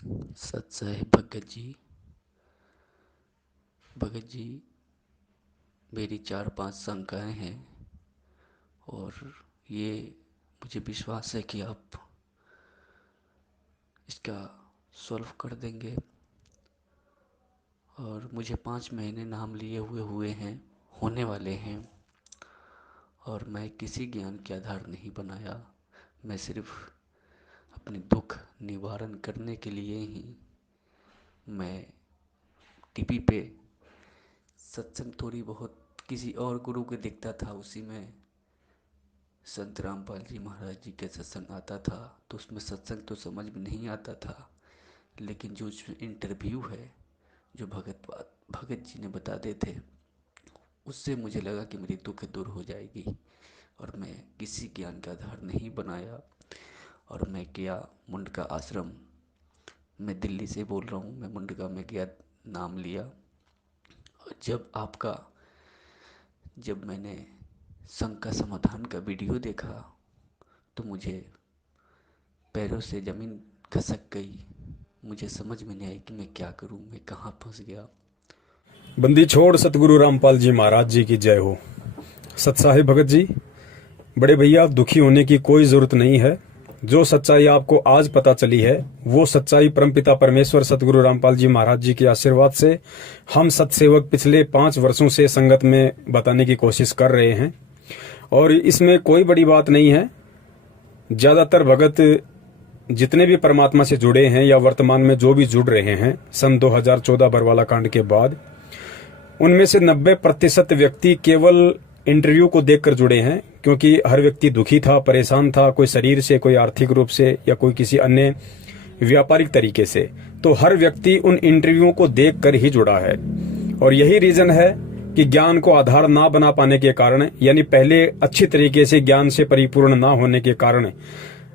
सच है भगत जी, मेरी 4-5 शंकाएं हैं और ये मुझे विश्वास है कि आप इसका सॉल्व कर देंगे। और मुझे 5 महीने नाम लिए हुए हैं, होने वाले हैं, और मैं किसी ज्ञान के आधार नहीं बनाया। मैं सिर्फ अपने दुख निवारण करने के लिए ही मैं टीवी पे सत्संग थोड़ी बहुत किसी और गुरु के देखता था, उसी में संत रामपाल जी महाराज जी के सत्संग आता था, तो उसमें सत्संग तो समझ में नहीं आता था, लेकिन जो इंटरव्यू है जो भगत जी ने बताते थे, उससे मुझे लगा कि मेरी दुख दूर हो जाएगी। और मैं किसी ज्ञान का आधार नहीं बनाया और मैं गया मुंडका आश्रम। मैं दिल्ली से बोल रहा हूँ, मैं मुंडका में गया, नाम लिया। और जब मैंने संघ का समाधान का वीडियो देखा तो मुझे पैरों से ज़मीन खसक गई। मुझे समझ में नहीं आई कि मैं क्या करूं, मैं कहाँ फंस गया। बंदी छोड़ सतगुरु रामपाल जी महाराज जी की जय हो। सत्साहिब भगत जी, बड़े भैया, दुखी होने की कोई जरूरत नहीं है। जो सच्चाई आपको आज पता चली है वो सच्चाई परमपिता परमेश्वर सतगुरु रामपाल जी महाराज जी के आशीर्वाद से हम सत्सेवक पिछले 5 वर्षों से संगत में बताने की कोशिश कर रहे हैं, और इसमें कोई बड़ी बात नहीं है। ज्यादातर भगत जितने भी परमात्मा से जुड़े हैं या वर्तमान में जो भी जुड़ रहे हैं सन 2014 बरवाला कांड के बाद, उनमें से 90% व्यक्ति केवल इंटरव्यू को देखकर जुड़े हैं, क्योंकि हर व्यक्ति दुखी था, परेशान था, कोई शरीर से, कोई आर्थिक रूप से या कोई किसी अन्य व्यापारिक तरीके से। तो हर व्यक्ति उन इंटरव्यू को देखकर ही जुड़ा है, और यही रीजन है कि ज्ञान को आधार ना बना पाने के कारण, यानी पहले अच्छी तरीके से ज्ञान से परिपूर्ण ना होने के कारण,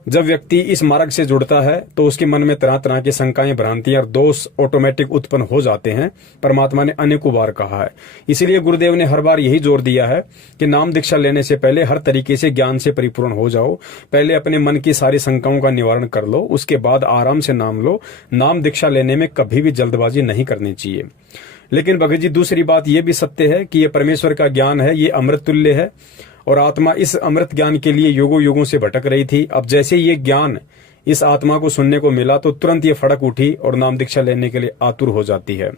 जब व्यक्ति इस मार्ग से जुड़ता है तो उसके मन में तरह तरह की शंकाएं, भ्रांतियां और दोष ऑटोमेटिक उत्पन्न हो जाते हैं। परमात्मा ने अनेकों बार कहा है, इसीलिए गुरुदेव ने हर बार यही जोर दिया है कि नाम दीक्षा लेने से पहले हर तरीके से ज्ञान से परिपूर्ण हो जाओ। पहले अपने मन की सारी शंकाओं का निवारण कर लो, उसके बाद आराम से नाम लो। नाम दीक्षा लेने में कभी भी जल्दबाजी नहीं करनी चाहिए। लेकिन भगत जी, दूसरी बात यह भी सत्य है कि यह परमेश्वर का ज्ञान है, ये अमृत तुल्य है, और आत्मा इस अमृत ज्ञान के लिए युगों युगों से भटक रही थी। अब जैसे ये ज्ञान इस आत्मा को सुनने को मिला तो तुरंत ये फड़क उठी और नाम दीक्षा लेने के लिए आतुर हो जाती है।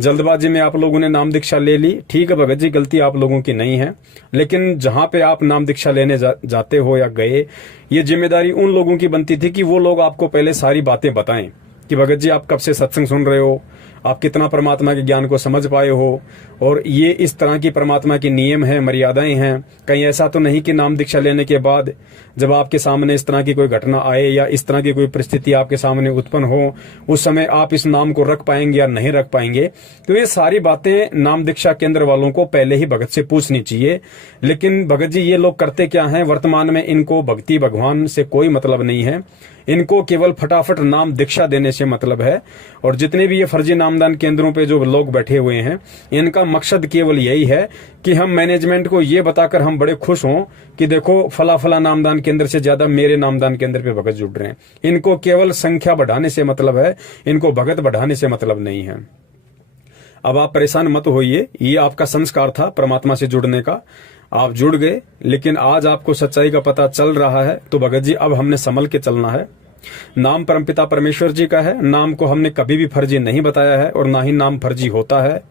जल्दबाजी में आप लोगों ने नाम दीक्षा ले ली, ठीक है भगत जी, गलती आप लोगों की नहीं है, लेकिन जहां पे आप नाम दीक्षा लेने जाते हो या गए, ये जिम्मेदारी उन लोगों की बनती थी कि वो लोग आपको पहले सारी बातें बताएं कि भगत जी आप कब से सत्संग सुन रहे हो, आप कितना परमात्मा के ज्ञान को समझ पाए हो, और ये इस तरह की परमात्मा के नियम हैं, मर्यादाएं हैं। कहीं ऐसा तो नहीं कि नाम दीक्षा लेने के बाद जब आपके सामने इस तरह की कोई घटना आए या इस तरह की कोई परिस्थिति आपके सामने उत्पन्न हो, उस समय आप इस नाम को रख पाएंगे या नहीं रख पाएंगे। तो ये सारी बातें नाम दीक्षा केंद्र वालों को पहले ही भगत से पूछनी चाहिए। लेकिन भगत जी, ये लोग करते क्या हैं, वर्तमान में इनको भक्ति भगवान से कोई मतलब नहीं है, इनको केवल फटाफट नाम दीक्षा देने से मतलब है। और जितने भी ये फर्जी नामदान केंद्रों पे जो लोग बैठे हुए हैं, इनका मकसद केवल यही है कि हम मैनेजमेंट को ये बताकर हम बड़े खुश हों कि देखो फला फला नामदान केंद्र से ज्यादा मेरे नामदान केंद्र पे भगत जुड़ रहे हैं। इनको केवल संख्या बढ़ाने से मतलब है, इनको भगत बढ़ाने से मतलब नहीं है। अब आप परेशान मत होइए, ये आपका संस्कार था परमात्मा से जुड़ने का, आप जुड़ गए, लेकिन आज आपको सच्चाई का पता चल रहा है। तो भगत जी, अब हमने संभल के चलना है। नाम परमपिता परमेश्वर जी का है, नाम को हमने कभी भी फर्जी नहीं बताया है और ना ही नाम फर्जी होता है।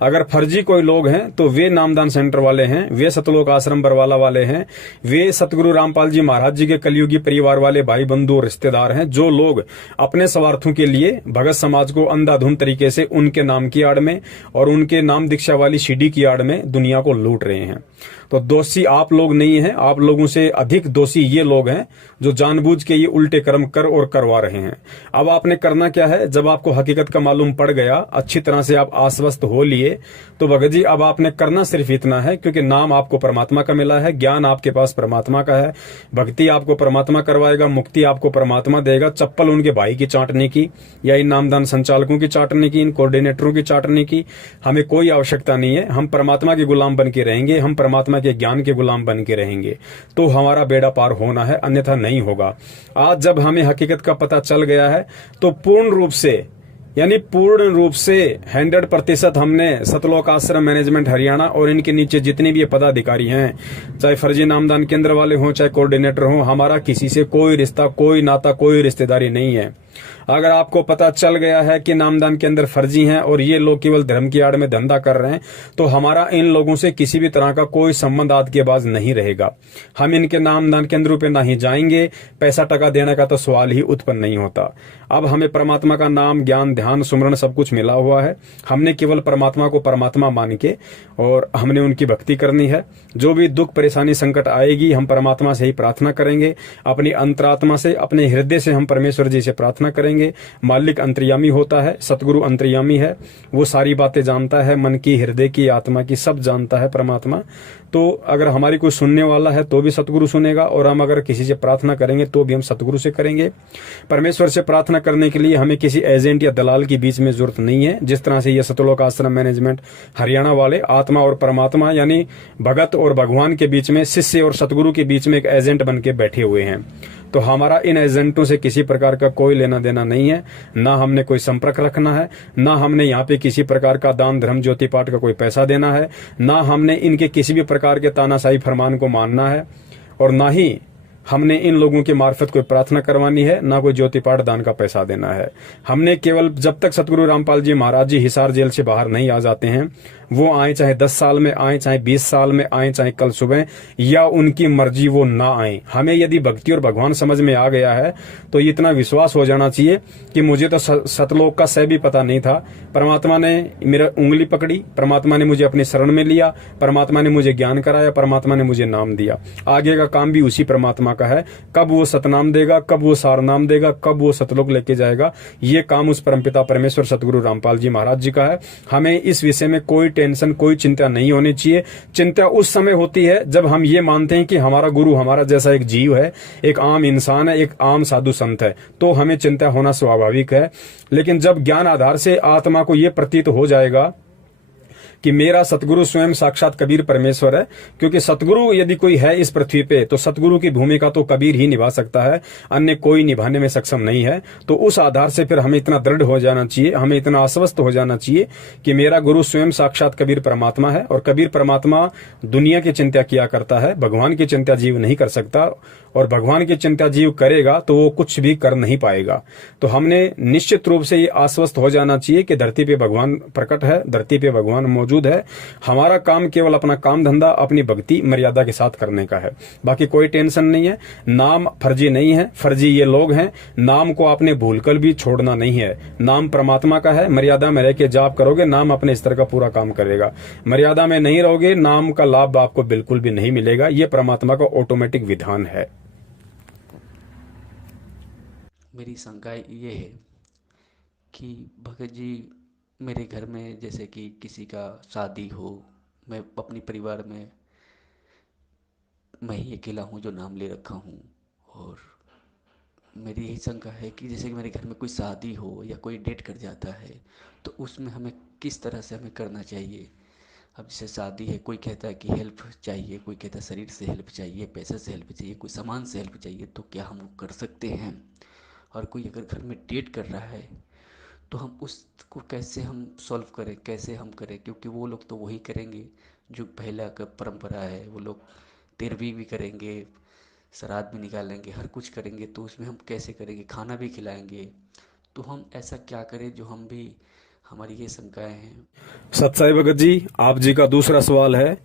अगर फर्जी कोई लोग हैं तो वे नामदान सेंटर वाले हैं, वे सतलोक आश्रम बरवाला वाले हैं, वे सतगुरु रामपाल जी महाराज जी के कलयुगी परिवार वाले भाई बंधु और रिश्तेदार हैं, जो लोग अपने स्वार्थों के लिए भगत समाज को अंधाधुंध तरीके से उनके नाम की आड़ में और उनके नाम दीक्षा वाली सीढ़ी की आड़ में दुनिया को लूट रहे हैं। तो दोषी आप लोग नहीं हैं, आप लोगों से अधिक दोषी ये लोग हैं जो जानबूझ के ये उल्टे कर्म कर और करवा रहे हैं। अब आपने करना क्या है, जब आपको हकीकत का मालूम पड़ गया, अच्छी तरह से आप आश्वस्त हो लिए, तो भगत जी अब आपने करना सिर्फ इतना है, क्योंकि नाम आपको परमात्मा का मिला है, ज्ञान आपके पास परमात्मा का है, भक्ति आपको परमात्मा करवाएगा, मुक्ति आपको परमात्मा देगा। चप्पल उनके भाई की चाटने की या इन नामदान संचालकों की चाटने की, इन कोऑर्डिनेटरों की चाटने की हमें कोई आवश्यकता नहीं है। हम परमात्मा के गुलाम बन के रहेंगे, हम परमात्मा परमात्मा के ज्ञान के गुलाम बन के रहेंगे तो हमारा बेड़ा पार होना है, अन्यथा नहीं होगा। आज जब हमें हकीकत का पता चल गया है तो पूर्ण रूप से 100% हमने सतलोक आश्रम मैनेजमेंट हरियाणा और इनके नीचे जितने भी ये पदाधिकारी हैं, चाहे फर्जी नामदान केंद्र वाले हों, चाहे कोऑर्डिनेटर हों, हमारा किसी से कोई रिश्ता, कोई नाता, कोई रिश्तेदारी नहीं है। अगर आपको पता चल गया है कि नामदान के अंदर फर्जी हैं और ये लोग केवल धर्म की आड़ में धंधा कर रहे हैं, तो हमारा इन लोगों से किसी भी तरह का कोई संबंध आज के बाद नहीं रहेगा। हम इनके नामदान केंद्रों पे ना ही जाएंगे, पैसा टका देने का तो सवाल ही उत्पन्न नहीं होता। अब हमें परमात्मा का नाम, ज्ञान, ध्यान, सुमरण सब कुछ मिला हुआ है। हमने केवल परमात्मा को परमात्मा मान के और हमने उनकी भक्ति करनी है। जो भी दुख, परेशानी, संकट आएगी, हम परमात्मा से ही प्रार्थना करेंगे, अपनी अंतरात्मा से, अपने हृदय से हम परमेश्वर जी से प्रार्थना करेंगे। मालिक अंतर्यामी होता है, सतगुरु अंतर्यामी है, वो सारी बातें जानता है, मन की, हृदय की, आत्मा की, सब जानता है परमात्मा। तो अगर हमारी कोई सुनने वाला है तो भी सतगुरु सुनेगा, और हम अगर किसी से प्रार्थना करेंगे तो भी हम सतगुरु से करेंगे। परमेश्वर से प्रार्थना करने के लिए हमें किसी एजेंट या दलाल की बीच में जरूरत नहीं है। जिस तरह से ये सतलोक आश्रम मैनेजमेंट हरियाणा वाले आत्मा और परमात्मा यानी भगत और भगवान के बीच में, शिष्य और सतगुरु के बीच में एक एजेंट बन के बैठे हुए हैं, तो हमारा इन एजेंटों से किसी प्रकार का कोई लेना देना नहीं है। ना हमने कोई संपर्क रखना है, ना हमने यहाँ पे किसी प्रकार का दान, धर्म, ज्योति पाठ का कोई पैसा देना है, ना हमने इनके किसी भी प्रकार के तानाशाही फरमान को मानना है, और ना ही हमने इन लोगों के मार्फत कोई प्रार्थना करवानी है, ना कोई ज्योति पाठ दान का पैसा देना है। हमने केवल जब तक सतगुरु रामपाल जी महाराज जी हिसार जेल से बाहर नहीं आ जाते हैं, वो आए चाहे 10 साल में आए, चाहे 20 साल में आए, चाहे कल सुबह, या उनकी मर्जी वो ना आए। हमें यदि भक्ति और भगवान समझ में आ गया है तो इतना विश्वास हो जाना चाहिए कि मुझे तो सतलोक का सह भी पता नहीं था, परमात्मा ने मेरा उंगली पकड़ी, परमात्मा ने मुझे अपने शरण में लिया, परमात्मा ने मुझे ज्ञान कराया, परमात्मा ने मुझे नाम दिया। आगे का काम भी उसी परमात्मा का है। कब वो सतनाम देगा, कब वो सार नाम देगा, कब वो सतलोक लेके जाएगा, ये काम उस परमपिता परमेश्वर सतगुरु रामपाल जी महाराज जी का है। हमें इस विषय में कोई टेंशन, कोई चिंता नहीं होनी चाहिए। चिंता उस समय होती है जब हम ये मानते हैं कि हमारा गुरु हमारा जैसा एक जीव है, एक आम इंसान है, एक आम साधु संत है, तो हमें चिंता होना स्वाभाविक है। लेकिन जब ज्ञान आधार से आत्मा को यह प्रतीत हो जाएगा कि मेरा सतगुरु स्वयं साक्षात कबीर परमेश्वर है, क्योंकि सतगुरु यदि कोई है इस पृथ्वी पे तो सतगुरु की भूमिका तो कबीर ही निभा सकता है, अन्य कोई निभाने में सक्षम नहीं है। तो उस आधार से फिर हमें इतना दृढ़ हो जाना चाहिए, हमें इतना आश्वस्त हो जाना चाहिए कि मेरा गुरु स्वयं साक्षात कबीर परमात्मा है, और कबीर परमात्मा दुनिया की चिंता किया करता है, भगवान की चिंता जीव नहीं कर सकता, और भगवान की चिंता जीव करेगा तो वो कुछ भी कर नहीं पाएगा। तो हमने निश्चित रूप से ये आश्वस्त हो जाना चाहिए कि धरती पे भगवान प्रकट है, धरती पे भगवान मौजूद है। हमारा काम केवल अपना काम धंधा, अपनी भक्ति मर्यादा के साथ करने का है, बाकी कोई टेंशन नहीं है। नाम फर्जी नहीं है, फर्जी ये लोग हैं। नाम को आपने भूलकर भी छोड़ना नहीं है। नाम परमात्मा का है, मर्यादा में रह के जाप करोगे, नाम अपने स्तर का पूरा काम करेगा। मर्यादा में नहीं रहोगे, नाम का लाभ आपको बिल्कुल भी नहीं मिलेगा। ये परमात्मा का ऑटोमेटिक विधान है। मेरी शंका ये है कि भगत जी, मेरे घर में जैसे कि किसी का शादी हो, मैं अपने परिवार में मैं ही अकेला हूँ जो नाम ले रखा हूँ, और मेरी यही शंका है कि जैसे कि मेरे घर में कोई शादी हो या कोई डेट कर जाता है तो उसमें हमें किस तरह से हमें करना चाहिए। अब जैसे शादी है, कोई कहता है कि हेल्प चाहिए, कोई कहता है शरीर से हेल्प चाहिए, पैसे से हेल्प चाहिए, कोई सामान से हेल्प चाहिए, तो क्या हम वो कर सकते हैं। और कोई अगर घर में डेट कर रहा है तो हम उसको कैसे हम सॉल्व करें, कैसे हम करें, क्योंकि वो लोग तो वही करेंगे जो पहला का परंपरा है। वो लोग तेरहवीं भी करेंगे, श्राद्ध भी निकालेंगे, हर कुछ करेंगे, तो उसमें हम कैसे करेंगे, खाना भी खिलाएंगे। तो हम ऐसा क्या करें जो हम भी, हमारी ये शंकाएं हैं। सत्साई भगत जी, आप जी का दूसरा सवाल है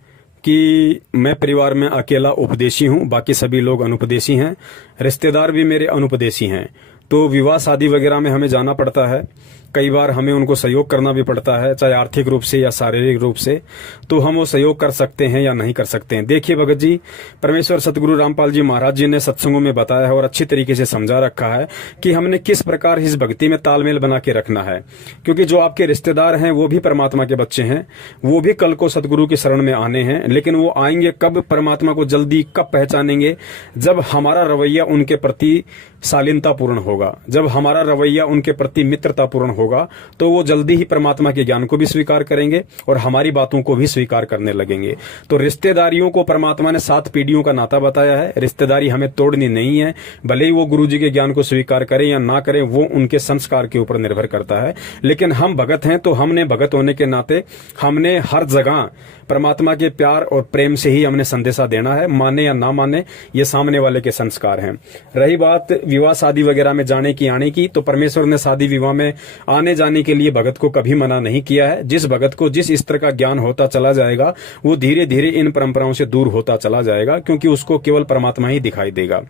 कि मैं परिवार में अकेला उपदेशी हूं, बाकी सभी लोग अनुपदेशी हैं, रिश्तेदार भी मेरे अनुपदेशी हैं, तो विवाह शादी वगैरह में हमें जाना पड़ता है। कई बार हमें उनको सहयोग करना भी पड़ता है, चाहे आर्थिक रूप से या शारीरिक रूप से। तो हम वो सहयोग कर सकते हैं या नहीं कर सकते हैं। देखिए भगत जी, परमेश्वर सतगुरु रामपाल जी महाराज जी ने सत्संगों में बताया है और अच्छी तरीके से समझा रखा है कि हमने किस प्रकार इस भक्ति में तालमेल बना के रखना है। क्योंकि जो आपके रिश्तेदार हैं वो भी परमात्मा के बच्चे हैं, वो भी कल को सतगुरु की शरण में आने हैं, लेकिन वो आएंगे कब, परमात्मा को जल्दी कब पहचानेंगे, जब हमारा रवैया उनके प्रति शालीनतापूर्ण होगा, जब हमारा रवैया उनके प्रति मित्रतापूर्ण होगा, तो वो जल्दी ही परमात्मा के ज्ञान को भी स्वीकार करेंगे और हमारी बातों को भी स्वीकार करने लगेंगे। तो रिश्तेदारियों को परमात्मा ने 7 पीढ़ियों का नाता बताया है। रिश्तेदारी हमें तोड़नी नहीं है, भले ही वो गुरु जी के ज्ञान को स्वीकार करें या ना करें, वो उनके संस्कार के ऊपर निर्भर करता है। लेकिन हम भगत हैं, तो हमने भगत होने के नाते हमने हर जगह परमात्मा के प्यार और प्रेम से ही हमने संदेशा देना है, माने या ना माने, ये सामने वाले के संस्कार हैं। रही बात विवाह शादी वगैरह में जाने की आने की, तो परमेश्वर ने शादी विवाह में आने जाने के लिए भगत को कभी मना नहीं किया है। जिस भगत को जिस स्तर का ज्ञान होता चला जाएगा, वो धीरे धीरे इन परंपराओं से दूर होता चला जाएगा, क्योंकि उसको केवल परमात्मा ही दिखाई देगा।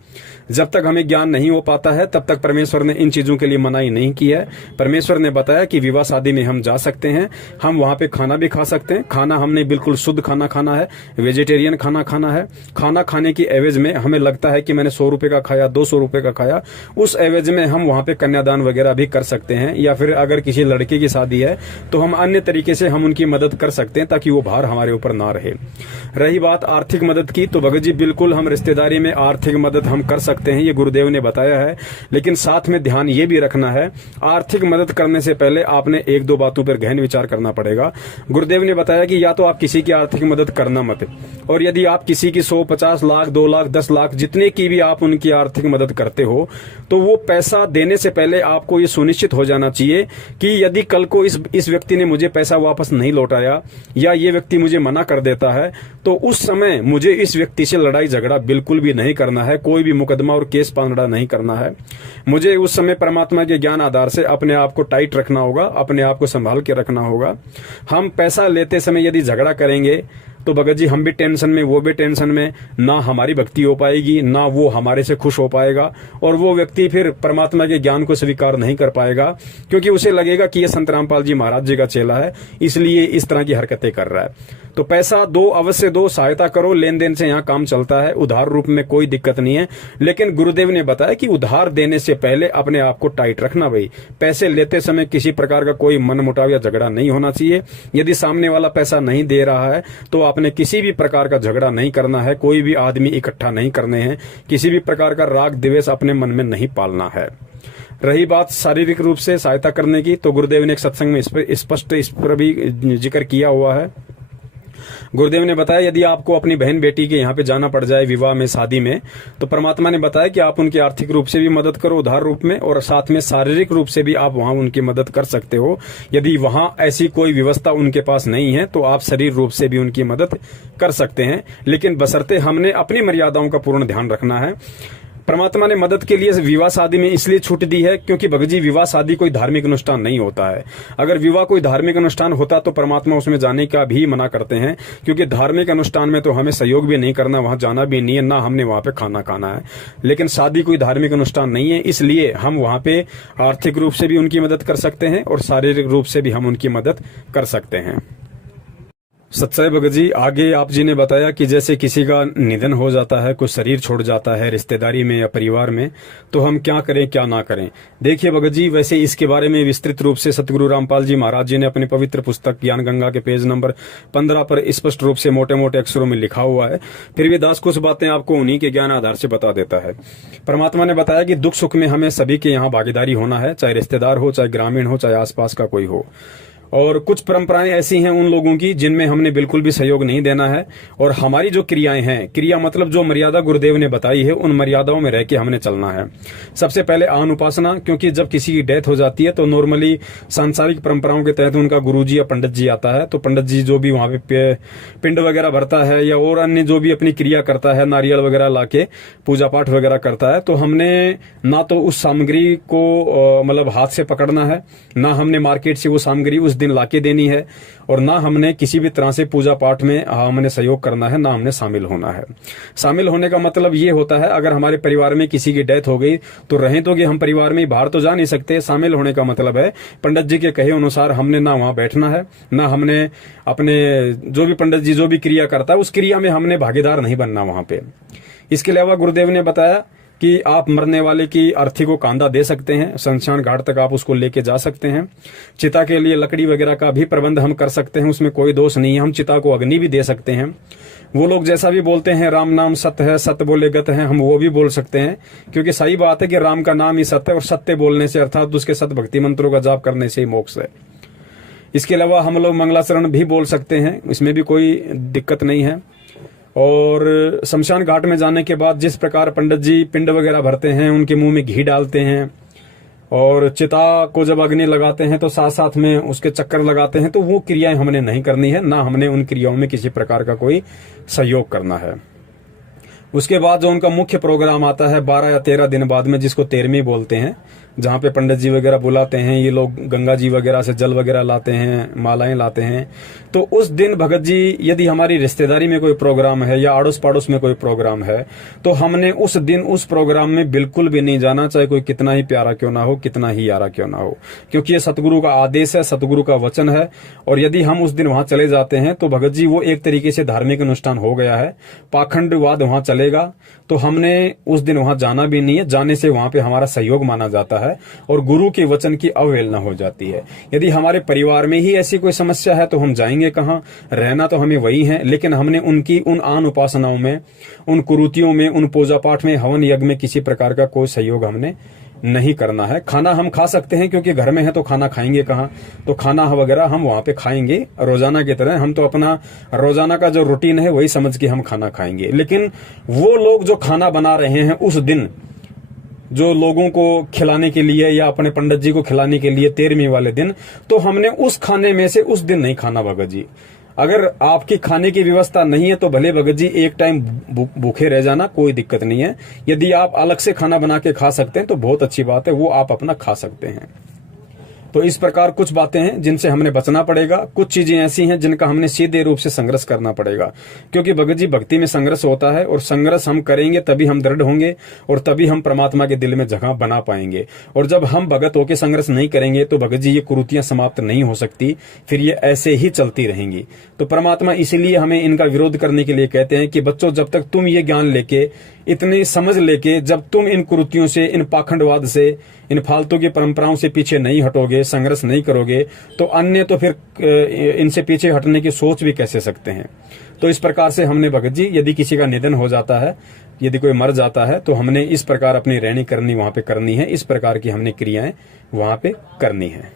जब तक हमें ज्ञान नहीं हो पाता है, तब तक परमेश्वर ने इन चीजों के लिए मनाही नहीं की है। परमेश्वर ने बताया कि विवाह शादी में हम जा सकते हैं, हम वहां पे खाना भी खा सकते हैं। खाना हमने बिल्कुल शुद्ध खाना खाना है, वेजिटेरियन खाना खाना है। खाना खाने की एवज में हमें लगता है कि मैंने 100 रुपए का खाया, 200 रुपए का खाया, उस एवज में हम वहां पे कन्यादान वगैरह भी कर सकते हैं। या फिर अगर किसी लड़के की शादी है, तो हम अन्य तरीके से हम उनकी मदद कर सकते हैं, ताकि वो भार हमारे ऊपर ना रहे। रही बात आर्थिक मदद की, तो भगत जी बिल्कुल हम रिश्तेदारी में आर्थिक मदद हम कर सकते हैं, ये गुरुदेव ने बताया है। लेकिन साथ में ध्यान ये भी रखना है, आर्थिक मदद करने से पहले आपने 1-2 बातों पर गहन विचार करना पड़ेगा। गुरुदेव ने बताया कि या तो आप किसी की आर्थिक मदद करना मत, और यदि आप किसी की 100, 50 लाख, 2 लाख, 10 लाख, जितने की भी आप उनकी आर्थिक मदद करते हो, तो वो पैसा देने से पहले आपको ये सुनिश्चित हो जाना चाहिए कि यदि कल को इस व्यक्ति ने मुझे पैसा वापस नहीं लौटाया, या ये व्यक्ति मुझे मना कर देता है, तो उस समय मुझे इस व्यक्ति से लड़ाई झगड़ा बिल्कुल भी नहीं करना है, कोई भी मुकदमा और केस पांगड़ा नहीं करना है। मुझे उस समय परमात्मा के ज्ञान आधार से अपने आप को टाइट रखना होगा, अपने आप को संभाल के रखना होगा। हम पैसा लेते समय यदि झगड़ा करेंगे, तो भगत जी हम भी टेंशन में, वो भी टेंशन में, ना हमारी भक्ति हो पाएगी, ना वो हमारे से खुश हो पाएगा, और वो व्यक्ति फिर परमात्मा के ज्ञान को स्वीकार नहीं कर पाएगा, क्योंकि उसे लगेगा कि ये संत रामपाल जी महाराज जी का चेला है, इसलिए इस तरह की हरकतें कर रहा है। तो पैसा दो, अवश्य दो, सहायता करो, लेन देन से यहाँ काम चलता है, उधार रूप में कोई दिक्कत नहीं है। लेकिन गुरुदेव ने बताया कि उधार देने से पहले अपने आप को टाइट रखना। भाई पैसे लेते समय किसी प्रकार का कोई मनमुटाव या झगड़ा नहीं होना चाहिए। यदि सामने वाला पैसा नहीं दे रहा है, तो आपने किसी भी प्रकार का झगड़ा नहीं करना है, कोई भी आदमी इकट्ठा नहीं करने हैं, किसी भी प्रकार का राग द्वेष अपने मन में नहीं पालना है। रही बात शारीरिक रूप से सहायता करने की, तो गुरुदेव ने एक सत्संग में स्पष्ट इस पर भी जिक्र किया हुआ है। गुरुदेव ने बताया यदि आपको अपनी बहन बेटी के यहाँ पे जाना पड़ जाए विवाह में, शादी में, तो परमात्मा ने बताया कि आप उनकी आर्थिक रूप से भी मदद करो उधार रूप में, और साथ में शारीरिक रूप से भी आप वहां उनकी मदद कर सकते हो। यदि वहां ऐसी कोई व्यवस्था उनके पास नहीं है, तो आप शरीर रूप से भी उनकी मदद कर सकते हैं, लेकिन बशर्ते हमने अपनी मर्यादाओं का पूर्ण ध्यान रखना है। परमात्मा ने मदद के लिए विवाह शादी में इसलिए छूट दी है, क्योंकि भगत जी विवाह शादी कोई धार्मिक अनुष्ठान नहीं होता है। अगर विवाह कोई धार्मिक अनुष्ठान होता तो परमात्मा उसमें जाने का भी मना करते हैं, क्योंकि धार्मिक अनुष्ठान में तो हमें सहयोग भी नहीं करना, वहां जाना भी नहीं है, ना हमने वहां पे खाना खाना है। लेकिन शादी कोई धार्मिक अनुष्ठान नहीं है, इसलिए हम वहां पे आर्थिक रूप से भी उनकी मदद कर सकते हैं और शारीरिक रूप से भी हम उनकी मदद कर सकते हैं। सच्चाई भगत जी, आगे आप जी ने बताया कि जैसे किसी का निधन हो जाता है, कोई शरीर छोड़ जाता है रिश्तेदारी में या परिवार में, तो हम क्या करें क्या ना करें। देखिए भगत जी, वैसे इसके बारे में विस्तृत रूप से सतगुरु रामपाल जी महाराज जी ने अपनी पवित्र पुस्तक ज्ञान गंगा के पेज नंबर 15 पर स्पष्ट रूप से मोटे मोटे अक्षरों में लिखा हुआ है। फिर भी दास कुछ बातें आपको उन्हीं के ज्ञान आधार से बता देता है। परमात्मा ने बताया कि दुख सुख में हमें सभी के यहाँ भागीदारी होना है, चाहे रिश्तेदार हो, चाहे ग्रामीण हो, चाहे आसपास का कोई हो। और कुछ परंपराएं ऐसी हैं उन लोगों की जिनमें हमने बिल्कुल भी सहयोग नहीं देना है, और हमारी जो क्रियाएं हैं, क्रिया मतलब जो मर्यादा गुरुदेव ने बताई है, उन मर्यादाओं में रह के हमने चलना है। सबसे पहले आन उपासना, क्योंकि जब किसी की डेथ हो जाती है तो नॉर्मली सांसारिक परंपराओं के तहत उनका गुरुजी या पंडित जी आता है, तो पंडित जी जो भी वहां पे पिंड वगैरह भरता है या और अन्य जो भी अपनी क्रिया करता है, नारियल वगैरह लाके पूजा पाठ वगैरह करता है, तो हमने ना तो उस सामग्री को मतलब हाथ से पकड़ना है, ना हमने मार्केट से वो सामग्री उस दिन लाके देनी है, और ना हमने किसी भी तरह से पूजा पाठ में हमने सहयोग करना है, ना हमने शामिल होना है। शामिल होने का मतलब ये होता है, अगर हमारे परिवार में किसी की डेथ हो गई तो रहें तो कि हम परिवार में बाहर तो जा नहीं सकते। शामिल होने का मतलब है पंडित जी के कहे अनुसार हमने ना वहां बैठना है, ना हमने अपने जो भी पंडित जी जो भी क्रिया करता है उस क्रिया में हमने भागीदार नहीं बनना वहां पे। इसके अलावा गुरुदेव ने बताया कि आप मरने वाले की अर्थी को कांदा दे सकते हैं, शमशान घाट तक आप उसको लेके जा सकते हैं। चिता के लिए लकड़ी वगैरह का भी प्रबंध हम कर सकते हैं, उसमें कोई दोष नहीं है। हम चिता को अग्नि भी दे सकते हैं। वो लोग जैसा भी बोलते हैं राम नाम सत्य है, सत्य बोले गत है, हम वो भी बोल सकते हैं, क्योंकि सही बात है कि राम का नाम ही सत्य है और सत्य बोलने से अर्थात उसके सत भक्ति मंत्रों का जाप करने से ही मोक्ष है। इसके अलावा हम लोग मंगलाचरण भी बोल सकते हैं, इसमें भी कोई दिक्कत नहीं है। और शमशान घाट में जाने के बाद जिस प्रकार पंडित जी पिंड वगैरह भरते हैं, उनके मुंह में घी डालते हैं और चिता को जब अग्नि लगाते हैं तो साथ साथ में उसके चक्कर लगाते हैं, तो वो क्रियाएं हमने नहीं करनी है, ना हमने उन क्रियाओं में किसी प्रकार का कोई सहयोग करना है। उसके बाद जो उनका मुख्य प्रोग्राम आता है 12 या 13 दिन बाद में, जिसको 13वीं बोलते हैं, जहाँ पे पंडित जी वगैरह बुलाते हैं, ये लोग गंगा जी वगैरह से जल वगैरह लाते हैं, मालाएं लाते हैं। तो उस दिन भगत जी, यदि हमारी रिश्तेदारी में कोई प्रोग्राम है या आड़ोस पड़ोस में कोई प्रोग्राम है, तो हमने उस दिन उस प्रोग्राम में बिल्कुल भी नहीं जाना, चाहे कोई कितना ही प्यारा क्यों ना हो, कितना ही यारा क्यों ना हो, क्योंकि ये सतगुरु का आदेश है, सतगुरु का वचन है। और यदि हम उस दिन वहां चले जाते हैं तो भगत जी वो एक तरीके से धार्मिक अनुष्ठान हो गया है, पाखंडवाद वहां चलेगा, तो हमने उस दिन वहां जाना भी नहीं है। जाने से वहां पे हमारा सहयोग माना जाता है और गुरु के वचन की अवहेलना हो जाती है। यदि हमारे परिवार में ही ऐसी कोई समस्या है तो हम जाएंगे कहां, रहना तो हमें वही है, लेकिन हमने उनकी उन आन उपासनाओं में, उन कुरीतियों में, उन पूजा पाठ में, हवन यज्ञ में किसी प्रकार का कोई सहयोग हमने नहीं करना है। खाना हम खा सकते हैं क्योंकि घर में है, तो खाना खाएंगे कहाँ, तो खाना वगैरह हम वहां पे खाएंगे रोजाना की तरह। हम तो अपना रोजाना का जो रूटीन है वही समझ के हम खाना खाएंगे। लेकिन वो लोग जो खाना बना रहे हैं उस दिन, जो लोगों को खिलाने के लिए या अपने पंडित जी को खिलाने के लिए 13वीं वाले दिन, तो हमने उस खाने में से उस दिन नहीं खाना भगत जी। अगर आपकी खाने की व्यवस्था नहीं है तो भले भगत जी एक टाइम भूखे रह जाना, कोई दिक्कत नहीं है। यदि आप अलग से खाना बना के खा सकते हैं तो बहुत अच्छी बात है, वो आप अपना खा सकते हैं। तो इस प्रकार कुछ बातें हैं जिनसे हमने बचना पड़ेगा, कुछ चीजें ऐसी हैं जिनका हमने सीधे रूप से संघर्ष करना पड़ेगा, क्योंकि भगत जी भक्ति में संघर्ष होता है और संघर्ष हम करेंगे तभी हम दृढ़ होंगे और तभी हम परमात्मा के दिल में जगह बना पाएंगे। और जब हम भगत होकर संघर्ष नहीं करेंगे तो भगत जी ये कुरीतियां समाप्त नहीं हो सकती, फिर ये ऐसे ही चलती रहेंगी। तो परमात्मा इसीलिए हमें इनका विरोध करने के लिए कहते हैं कि बच्चों, जब तक तुम ये ज्ञान लेके, इतनी समझ लेके, जब तुम इन कुरीतियों से, इन पाखंडवाद से, इन फालतू की परंपराओं से पीछे नहीं हटोगे, संघर्ष नहीं करोगे, तो अन्य तो फिर इनसे पीछे हटने की सोच भी कैसे सकते हैं। तो इस प्रकार से हमने भगत जी, यदि किसी का निधन हो जाता है, यदि कोई मर जाता है, तो हमने इस प्रकार अपनी रहनी करनी वहां पे करनी है, इस प्रकार की हमने क्रियाएं वहां पे करनी है।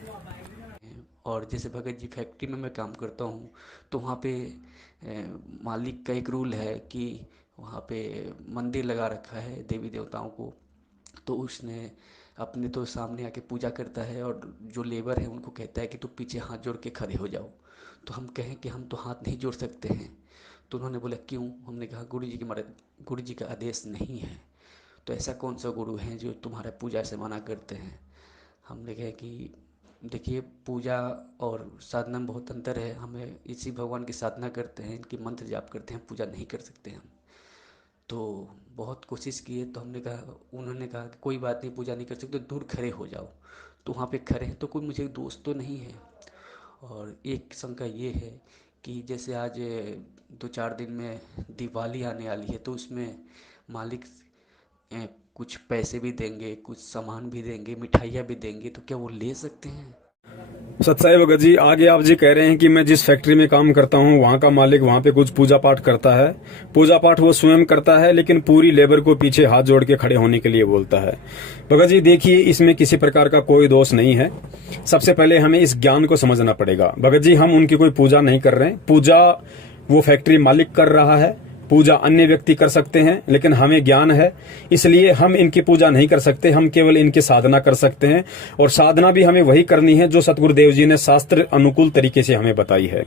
और जैसे भगत जी फैक्ट्री में मैं काम करता हूँ, तो वहाँ पे मालिक का एक रूल है कि वहाँ पे मंदिर लगा रखा है देवी देवताओं को, तो उसने अपने तो सामने आके पूजा करता है और जो लेबर है उनको कहता है कि तू पीछे हाथ जोड़ के खड़े हो जाओ। तो हम कहें कि हम तो हाथ नहीं जोड़ सकते हैं, तो उन्होंने बोला क्यों? हमने कहा गुरु जी की गुरु जी का आदेश नहीं है। तो ऐसा कौन सा गुरु है जो तुम्हारा पूजा से मना करते हैं? हमने कहा कि देखिए, पूजा और साधना में बहुत अंतर है। हमें इसी भगवान की साधना करते हैं, इनकी मंत्र जाप करते हैं, पूजा नहीं कर सकते हम। तो बहुत कोशिश की है, तो उन्होंने कहा कि कोई बात नहीं, पूजा नहीं कर सकते, दूर खड़े हो जाओ। तो वहाँ पे खड़े हैं, तो कोई मुझे दोस्त तो नहीं है। और एक शंका ये है कि जैसे आज 2-4 दिन में दिवाली आने वाली है, तो उसमें मालिक कुछ पैसे भी देंगे, कुछ सामान भी देंगे, मिठाइयाँ भी देंगे, तो क्या वो ले सकते हैं? सत्साई भगत जी, आगे आप जी कह रहे हैं कि मैं जिस फैक्ट्री में काम करता हूं वहां का मालिक वहां पे कुछ पूजा पाठ करता है। पूजा पाठ वो स्वयं करता है, लेकिन पूरी लेबर को पीछे हाथ जोड़ के खड़े होने के लिए बोलता है। भगत जी देखिए, इसमें किसी प्रकार का कोई दोष नहीं है। सबसे पहले हमें इस ज्ञान को समझना पड़ेगा। भगत जी, हम उनकी कोई पूजा नहीं कर रहे हैं। पूजा वो फैक्ट्री मालिक कर रहा है, पूजा अन्य व्यक्ति कर सकते हैं, लेकिन हमें ज्ञान है इसलिए हम इनकी पूजा नहीं कर सकते। हम केवल इनकी साधना कर सकते हैं, और साधना भी हमें वही करनी है जो सतगुरुदेव जी ने शास्त्र अनुकूल तरीके से हमें बताई है।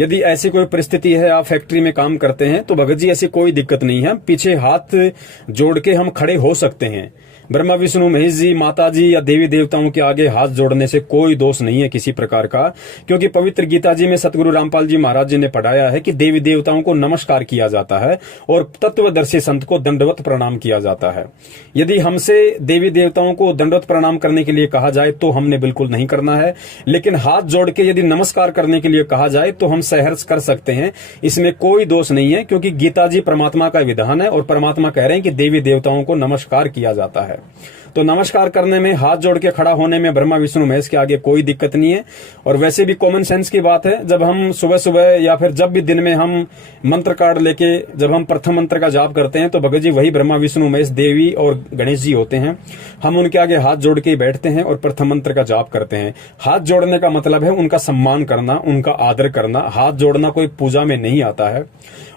यदि ऐसी कोई परिस्थिति है, आप फैक्ट्री में काम करते हैं, तो भगत जी ऐसी कोई दिक्कत नहीं है। पीछे हाथ जोड़ के हम खड़े हो सकते हैं। ब्रह्मा विष्णु महेश जी, माता जी या देवी देवताओं के आगे हाथ जोड़ने से कोई दोष नहीं है किसी प्रकार का, क्योंकि पवित्र गीता जी में सतगुरु रामपाल जी महाराज जी ने पढ़ाया है कि देवी देवताओं को नमस्कार किया जाता है और तत्वदर्शी संत को दंडवत प्रणाम किया जाता है। यदि हमसे देवी देवताओं को दंडवत प्रणाम करने के लिए कहा जाए तो हमने बिल्कुल नहीं करना है, लेकिन हाथ जोड़ के यदि नमस्कार करने के लिए कहा जाए तो हम सहर्ष कर सकते हैं। इसमें कोई दोष नहीं है, क्योंकि गीता जी परमात्मा का विधान है और परमात्मा कह रहे हैं कि देवी देवताओं को नमस्कार किया जाता है। तो नमस्कार करने में, हाथ जोड़ के खड़ा होने में ब्रह्मा विष्णु महेश के आगे कोई दिक्कत नहीं है। और वैसे भी कॉमन सेंस की बात है, जब हम सुबह सुबह या फिर जब भी दिन में हम मंत्र कार्ड लेके जब हम प्रथम मंत्र का जाप करते हैं तो भगत जी वही ब्रह्मा विष्णु महेश देवी और गणेश जी होते हैं। हम उनके आगे हाथ जोड़ के बैठते हैं और प्रथम मंत्र का जाप करते हैं। हाथ जोड़ने का मतलब है उनका सम्मान करना, उनका आदर करना। हाथ जोड़ना कोई पूजा में नहीं आता है।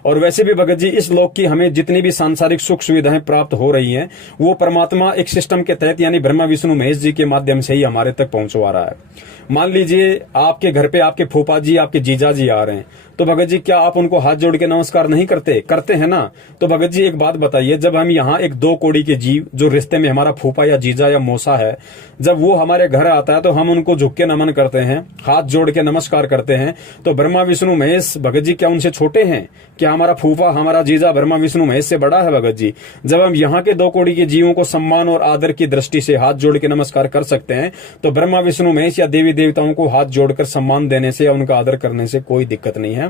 और वैसे भी भगत जी इस लोक की हमें जितनी भी सांसारिक सुख सुविधाएं प्राप्त हो रही हैं वो परमात्मा एक सिस्टम के तहत यानी ब्रह्मा विष्णु महेश जी के माध्यम से ही हमारे तक पहुंचवा रहा है। मान लीजिए आपके घर पे आपके फूफा जी, आपके जीजा जी आ रहे हैं, तो भगत जी क्या आप उनको हाथ जोड़ के नमस्कार नहीं करते? करते हैं ना। तो भगत जी एक बात बताइए, जब हम यहाँ एक दो कौड़ी के जीव जो रिश्ते में हमारा फूफा या जीजा या मौसा है, जब वो हमारे घर आता है तो हम उनको झुक के नमन करते हैं, हाथ जोड़ के नमस्कार करते हैं। तो ब्रह्मा विष्णु महेश भगत जी क्या उनसे छोटे हैं? क्या हमारा फूफा, हमारा जीजा ब्रह्मा विष्णु महेश से बड़ा है? भगत जी जब हम यहाँ के दो कौड़ी के जीवों को सम्मान और आदर की दृष्टि से हाथ जोड़ के नमस्कार कर सकते हैं, तो ब्रह्मा विष्णु महेश या देवी देवताओं को हाथ जोड़कर सम्मान देने से या उनका आदर करने से कोई दिक्कत नहीं है।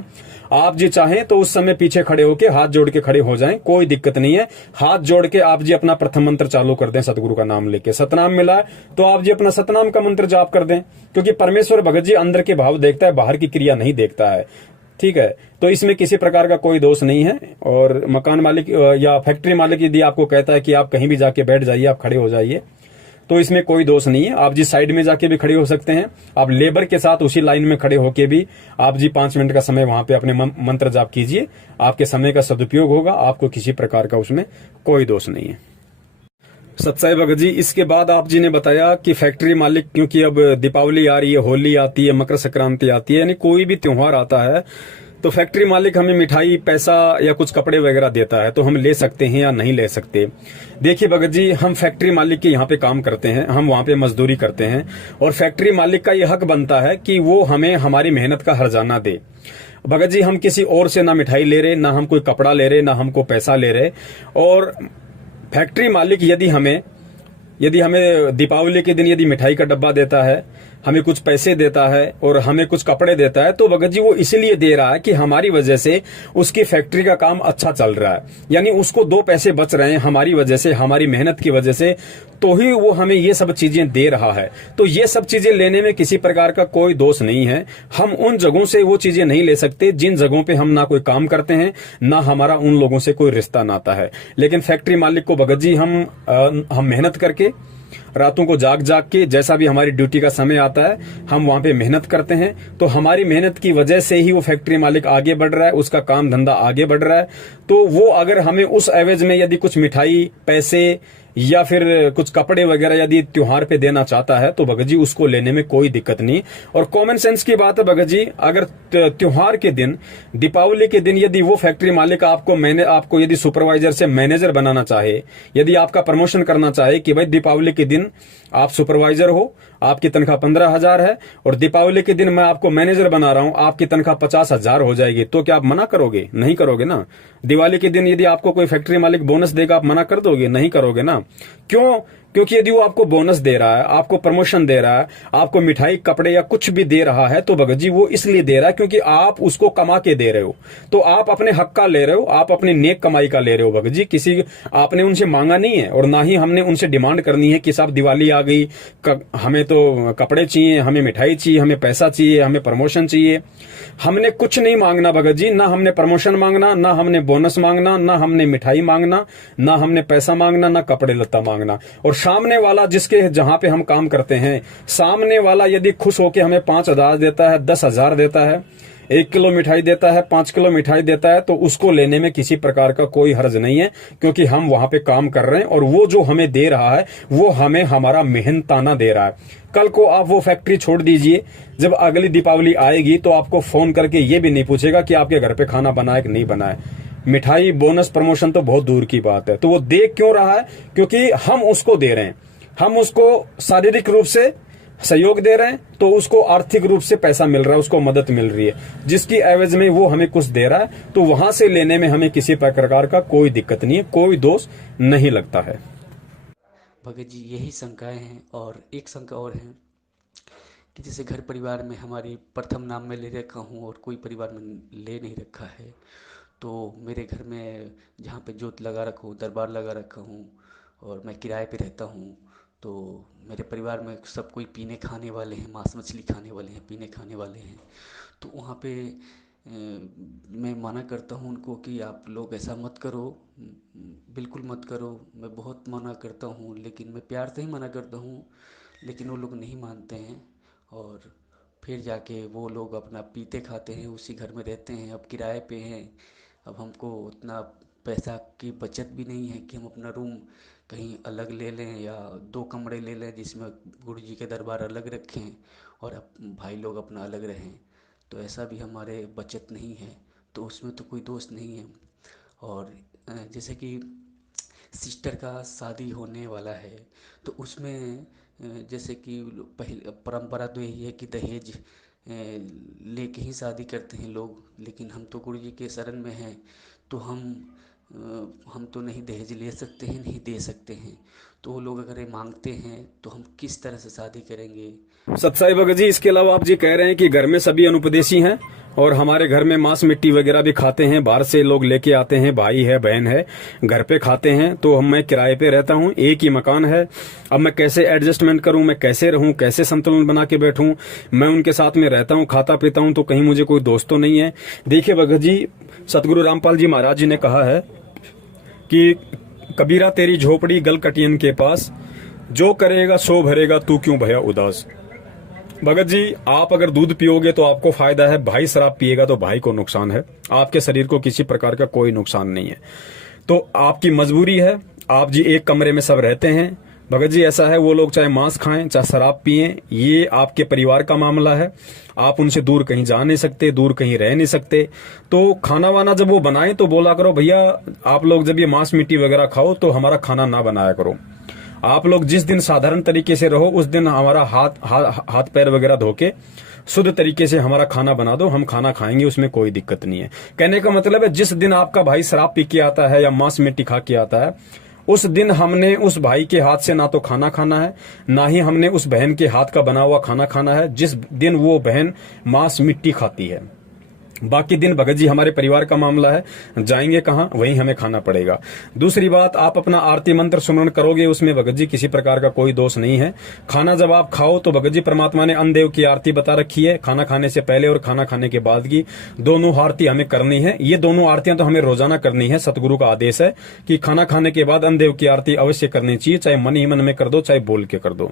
आप जी चाहें तो उस समय पीछे खड़े होकर हाथ जोड़ के खड़े हो जाएं, कोई दिक्कत नहीं है। हाथ जोड़ के आप जी अपना प्रथम मंत्र चालू कर दें, सतगुरु का नाम लेके। सतनाम मिला है तो आप जी अपना सतनाम का मंत्र जाप कर दें, क्योंकि परमेश्वर भगत जी अंदर के भाव देखता है, बाहर की क्रिया नहीं देखता है। ठीक है, तो इसमें किसी प्रकार का कोई दोष नहीं है। और मकान मालिक या फैक्ट्री मालिक यदि आपको कहता है कि आप कहीं भी जाके बैठ जाइए, आप खड़े हो जाइए, तो इसमें कोई दोष नहीं है। आप जिस साइड में जाके भी खड़े हो सकते हैं। आप लेबर के साथ उसी लाइन में खड़े होके भी आप जी 5 मिनट का समय वहां पे अपने मंत्र जाप कीजिए। आपके समय का सदुपयोग होगा, आपको किसी प्रकार का उसमें कोई दोष नहीं है। सत्साई भगत जी, इसके बाद आप जी ने बताया कि फैक्ट्री मालिक, क्योंकि अब दीपावली आ रही है, होली आती है, मकर संक्रांति आती है, यानी कोई भी त्योहार आता है तो फैक्ट्री मालिक हमें मिठाई, पैसा या कुछ कपड़े वगैरह देता है, तो हम ले सकते हैं या नहीं ले सकते? देखिए भगत जी, हम फैक्ट्री मालिक के यहाँ पे काम करते हैं, हम वहां पे मजदूरी करते हैं और फैक्ट्री मालिक का यह हक बनता है कि वो हमें हमारी मेहनत का हर्जाना दे। भगत जी हम किसी और से ना मिठाई ले रहे, ना हम कोई कपड़ा ले रहे, ना हमको पैसा ले रहे। और फैक्ट्री मालिक यदि हमें दीपावली के दिन यदि मिठाई का डब्बा देता है, हमें कुछ पैसे देता है और हमें कुछ कपड़े देता है, तो भगत जी वो इसलिए दे रहा है कि हमारी वजह से उसकी फैक्ट्री का काम अच्छा चल रहा है, यानी उसको 2 पैसे बच रहे हैं हमारी वजह से, हमारी मेहनत की वजह से, तो ही वो हमें ये सब चीजें दे रहा है। तो ये सब चीजें लेने में किसी प्रकार का कोई दोष नहीं है। हम उन जगहों से वो चीजें नहीं ले सकते जिन जगहों पे हम ना कोई काम करते हैं, ना हमारा उन लोगों से कोई रिश्ता नाता है। लेकिन फैक्ट्री मालिक को भगत जी हम मेहनत करके, रातों को जाग जाग के, जैसा भी हमारी ड्यूटी का समय आता है हम वहां पे मेहनत करते हैं, तो हमारी मेहनत की वजह से ही वो फैक्ट्री मालिक आगे बढ़ रहा है, उसका काम धंधा आगे बढ़ रहा है। तो वो अगर हमें उस एवज में यदि कुछ मिठाई, पैसे या फिर कुछ कपड़े वगैरह यदि त्योहार पे देना चाहता है तो भगत जी उसको लेने में कोई दिक्कत नहीं। और कॉमन सेंस की बात है भगत जी, अगर त्योहार के दिन, दीपावली के दिन यदि वो फैक्ट्री मालिक आपको यदि सुपरवाइजर से मैनेजर बनाना चाहे, यदि आपका प्रमोशन करना चाहे कि भाई दीपावली के दिन आप सुपरवाइजर हो, आपकी तनख्वाह 15,000 है और दीपावली के दिन मैं आपको मैनेजर बना रहा हूं, आपकी तनख्वाह 50,000 हो जाएगी, तो क्या आप मना करोगे? नहीं करोगे ना। दिवाली के दिन यदि आपको कोई फैक्ट्री मालिक बोनस देगा, आप मना कर दोगे? नहीं करोगे ना। क्यों? क्योंकि यदि वो आपको बोनस दे रहा है, आपको प्रमोशन दे रहा है, आपको मिठाई, कपड़े या कुछ भी दे रहा है, तो भगत जी वो इसलिए दे रहा है क्योंकि आप उसको कमा के दे रहे हो। तो आप अपने हक का ले रहे हो, आप अपनी नेक कमाई का ले रहे हो भगत जी। किसी आपने उनसे मांगा नहीं है और ना ही हमने उनसे डिमांड करनी है कि साहब दिवाली आ गई, हमें तो कपड़े चाहिए, हमें मिठाई चाहिए, हमें पैसा चाहिए, हमें प्रमोशन चाहिए। हमने कुछ नहीं मांगना भगत जी, ना हमने प्रमोशन मांगना, ना हमने बोनस मांगना, ना हमने मिठाई मांगना, ना हमने पैसा मांगना, ना कपड़े लत्ता मांगना। और सामने वाला जिसके जहां पे हम काम करते हैं, सामने वाला यदि खुश होकर हमें 5,000 देता है, 10,000 देता है, 1 किलो मिठाई देता है, 5 किलो मिठाई देता है, तो उसको लेने में किसी प्रकार का कोई हर्ज नहीं है, क्योंकि हम वहां पे काम कर रहे हैं और वो जो हमें दे रहा है वो हमें हमारा मेहनताना दे रहा है। कल को आप वो फैक्ट्री छोड़ दीजिए, जब अगली दीपावली आएगी तो आपको फोन करके ये भी नहीं पूछेगा कि आपके घर पे खाना बना है कि नहीं बना है। मिठाई, बोनस, प्रमोशन तो बहुत दूर की बात है। तो वो दे क्यों रहा है? क्योंकि हम उसको दे रहे हैं, हम उसको शारीरिक रूप से सहयोग दे रहे हैं, तो उसको आर्थिक रूप से पैसा मिल रहा है, उसको मदद मिल रही है, जिसकी एवज में वो हमें कुछ दे रहा है। तो वहां से लेने में हमें किसी प्रकार का कोई दिक्कत नहीं है, कोई दोष नहीं लगता है। भगत जी यही शंकाएं हैं। और एक शंका और है कि जैसे घर परिवार में हमारी प्रथम नाम में ले रखा हूँ और कोई परिवार में ले नहीं रखा है, तो मेरे घर में जहाँ पे जोत लगा रखा हूँ, दरबार लगा रखा हूँ और मैं किराए पे रहता हूँ, तो मेरे परिवार में सब कोई पीने खाने वाले हैं, मांस मछली खाने वाले हैं, पीने खाने वाले हैं। तो वहाँ पे मैं मना करता हूँ उनको कि आप लोग ऐसा मत करो, बिल्कुल मत करो। मैं बहुत मना करता हूँ, लेकिन मैं प्यार से ही मना करता हूँ, लेकिन वो लोग नहीं मानते हैं। और फिर जाके वो लोग अपना पीते खाते हैं, उसी घर में रहते हैं। अब किराए पे हैं, अब हमको उतना पैसा की बचत भी नहीं है कि हम अपना रूम कहीं अलग ले लें या 2 कमरे ले लें जिसमें गुरु जी के दरबार अलग रखें और भाई लोग अपना अलग रहें। तो ऐसा भी हमारे बचत नहीं है, तो उसमें तो कोई दोष नहीं है। और जैसे कि सिस्टर का शादी होने वाला है, तो उसमें जैसे कि पहले परंपरा तो यही है कि दहेज लेके ही शादी करते हैं लोग, लेकिन हम तो गुरु जी के शरण में हैं, तो हम तो नहीं दहेज ले सकते हैं, नहीं दे सकते हैं। तो वो लोग अगर ये मांगते हैं तो हम किस तरह से शादी करेंगे? सत्साई भगत जी, इसके अलावा आप जी कह रहे हैं कि घर में सभी अनुपदेशी हैं और हमारे घर में मांस मिट्टी वगैरह भी खाते हैं, बाहर से लोग लेके आते हैं, भाई है बहन है, घर पे खाते हैं। तो मैं किराए पे रहता हूँ, एक ही मकान है। अब मैं कैसे एडजस्टमेंट करूं, मैं कैसे रहूं, कैसे संतुलन बना के बैठूं? मैं उनके साथ में रहता हूं, खाता पीता हूं, तो कहीं मुझे कोई दोस्त तो नहीं है? देखिए भगत जी, सतगुरु रामपाल जी महाराज जी ने कहा है कि कबीरा तेरी झोपड़ी गलकटियन के पास, जो करेगा सो भरेगा तू क्यों भया उदास। भगत जी, आप अगर दूध पियोगे तो आपको फायदा है, भाई शराब पिएगा तो भाई को नुकसान है। आपके शरीर को किसी प्रकार का कोई नुकसान नहीं है। तो आपकी मजबूरी है, आप जी एक कमरे में सब रहते हैं। भगत जी ऐसा है, वो लोग चाहे मांस खाएं चाहे शराब पिएं, ये आपके परिवार का मामला है। आप उनसे दूर कहीं जा नहीं सकते, दूर कहीं रह नहीं सकते। तो खाना वाना जब वो बनाएं तो बोला करो, भैया आप लोग जब ये मांस मिट्टी वगैरह खाओ तो हमारा खाना ना बनाया करो। आप लोग जिस दिन साधारण तरीके से रहो, उस दिन हमारा हाथ पैर वगैरह धो के शुद्ध तरीके से हमारा खाना बना दो, हम खाना खाएंगे, उसमें कोई दिक्कत नहीं है। कहने का मतलब है, जिस दिन आपका भाई शराब पी के आता है या मांस मिट्टी खा के आता है, उस दिन हमने उस भाई के हाथ से ना तो खाना खाना है, ना ही हमने उस बहन के हाथ का बना हुआ खाना खाना है जिस दिन वो बहन मांस मिट्टी खाती है। बाकी दिन भगत जी हमारे परिवार का मामला है, जाएंगे कहां, वहीं हमें खाना पड़ेगा। दूसरी बात, आप अपना आरती मंत्र सुमरण करोगे, उसमें भगत जी किसी प्रकार का कोई दोष नहीं है। खाना जब आप खाओ तो भगत जी परमात्मा ने अन्नदेव की आरती बता रखी है, खाना खाने से पहले और खाना खाने के बाद की दोनों आरती हमें करनी है। ये दोनों आरतियां तो हमें रोजाना करनी है। सतगुरु का आदेश है कि खाना खाने के बाद अन्नदेव की आरती अवश्य करनी चाहिए, चाहे मन ही मन में कर दो, चाहे बोल के कर दो।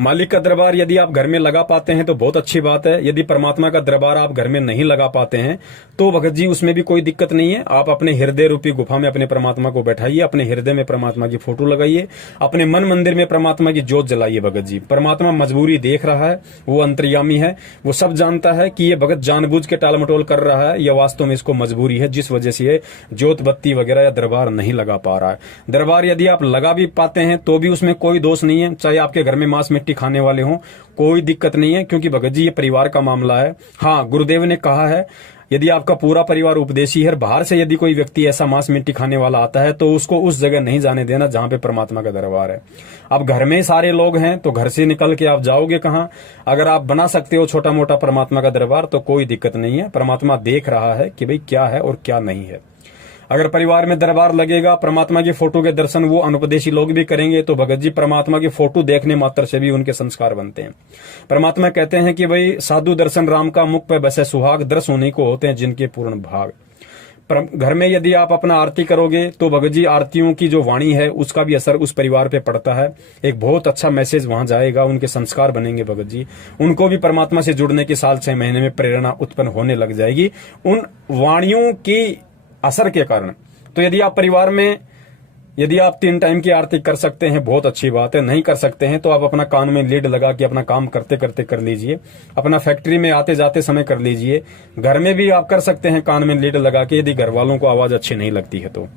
मालिक का दरबार यदि आप घर में लगा पाते हैं तो बहुत अच्छी बात है। यदि परमात्मा का दरबार आप घर में नहीं लगा पाते हैं तो भगत जी उसमें भी कोई दिक्कत नहीं है। आप अपने हृदय रूपी गुफा में अपने परमात्मा को बैठाइए, अपने हृदय में परमात्मा की फोटो लगाइए, अपने मन मंदिर में परमात्मा की ज्योत जलाइए। भगत जी, परमात्मा मजबूरी देख रहा है, वो अंतर्यामी है, वो सब जानता है कि ये भगत जानबूझ के टाल मटोल कर रहा है या वास्तव में इसको मजबूरी है, जिस वजह से ये ज्योत बत्ती वगैरह या दरबार नहीं लगा पा रहा है। दरबार यदि आप लगा भी पाते हैं तो भी उसमें कोई दोष नहीं है, चाहे आपके घर में मांस मिट्टी खाने वाले हों, कोई दिक्कत नहीं है, क्योंकि भगत जी ये परिवार का मामला है। हाँ, गुरुदेव ने कहा है, यदि आपका पूरा परिवार उपदेशी है, बाहर से यदि कोई व्यक्ति ऐसा मांस मिट्टी खाने वाला आता है तो उसको उस जगह नहीं जाने देना जहां पे परमात्मा का दरबार है। अब घर में सारे लोग हैं तो घर से निकल के आप जाओगे कहां? अगर आप बना सकते हो छोटा मोटा परमात्मा का दरबार तो कोई दिक्कत नहीं है। परमात्मा देख रहा है कि भाई क्या है और क्या नहीं है। अगर परिवार में दरबार लगेगा, परमात्मा की फोटो के दर्शन वो अनुपदेशी लोग भी करेंगे तो भगत जी परमात्मा की फोटो देखने मात्र से भी उनके संस्कार बनते हैं। परमात्मा कहते हैं कि भाई साधु दर्शन राम का, मुख पे बसे सुहाग, दर्श उन्हीं को होते हैं जिनके पूर्ण भाग। घर में यदि आप अपना आरती करोगे तो भगत जी आरतियों की जो वाणी है उसका भी असर उस परिवार पे पड़ता है। एक बहुत अच्छा मैसेज वहां जाएगा, उनके संस्कार बनेंगे भगत जी, उनको भी परमात्मा से जुड़ने की साल 6 महीने में प्रेरणा उत्पन्न होने लग जाएगी उन वाणियों की असर के कारण। तो यदि आप परिवार में यदि आप 3 टाइम की आरती कर सकते हैं, बहुत अच्छी बात है। नहीं कर सकते हैं तो आप अपना कान में लीड लगा के अपना काम करते करते कर लीजिए, अपना फैक्ट्री में आते जाते समय कर लीजिए। घर में भी आप कर सकते हैं कान में लीड लगा के, यदि घर वालों को आवाज अच्छी नहीं लगती है तो।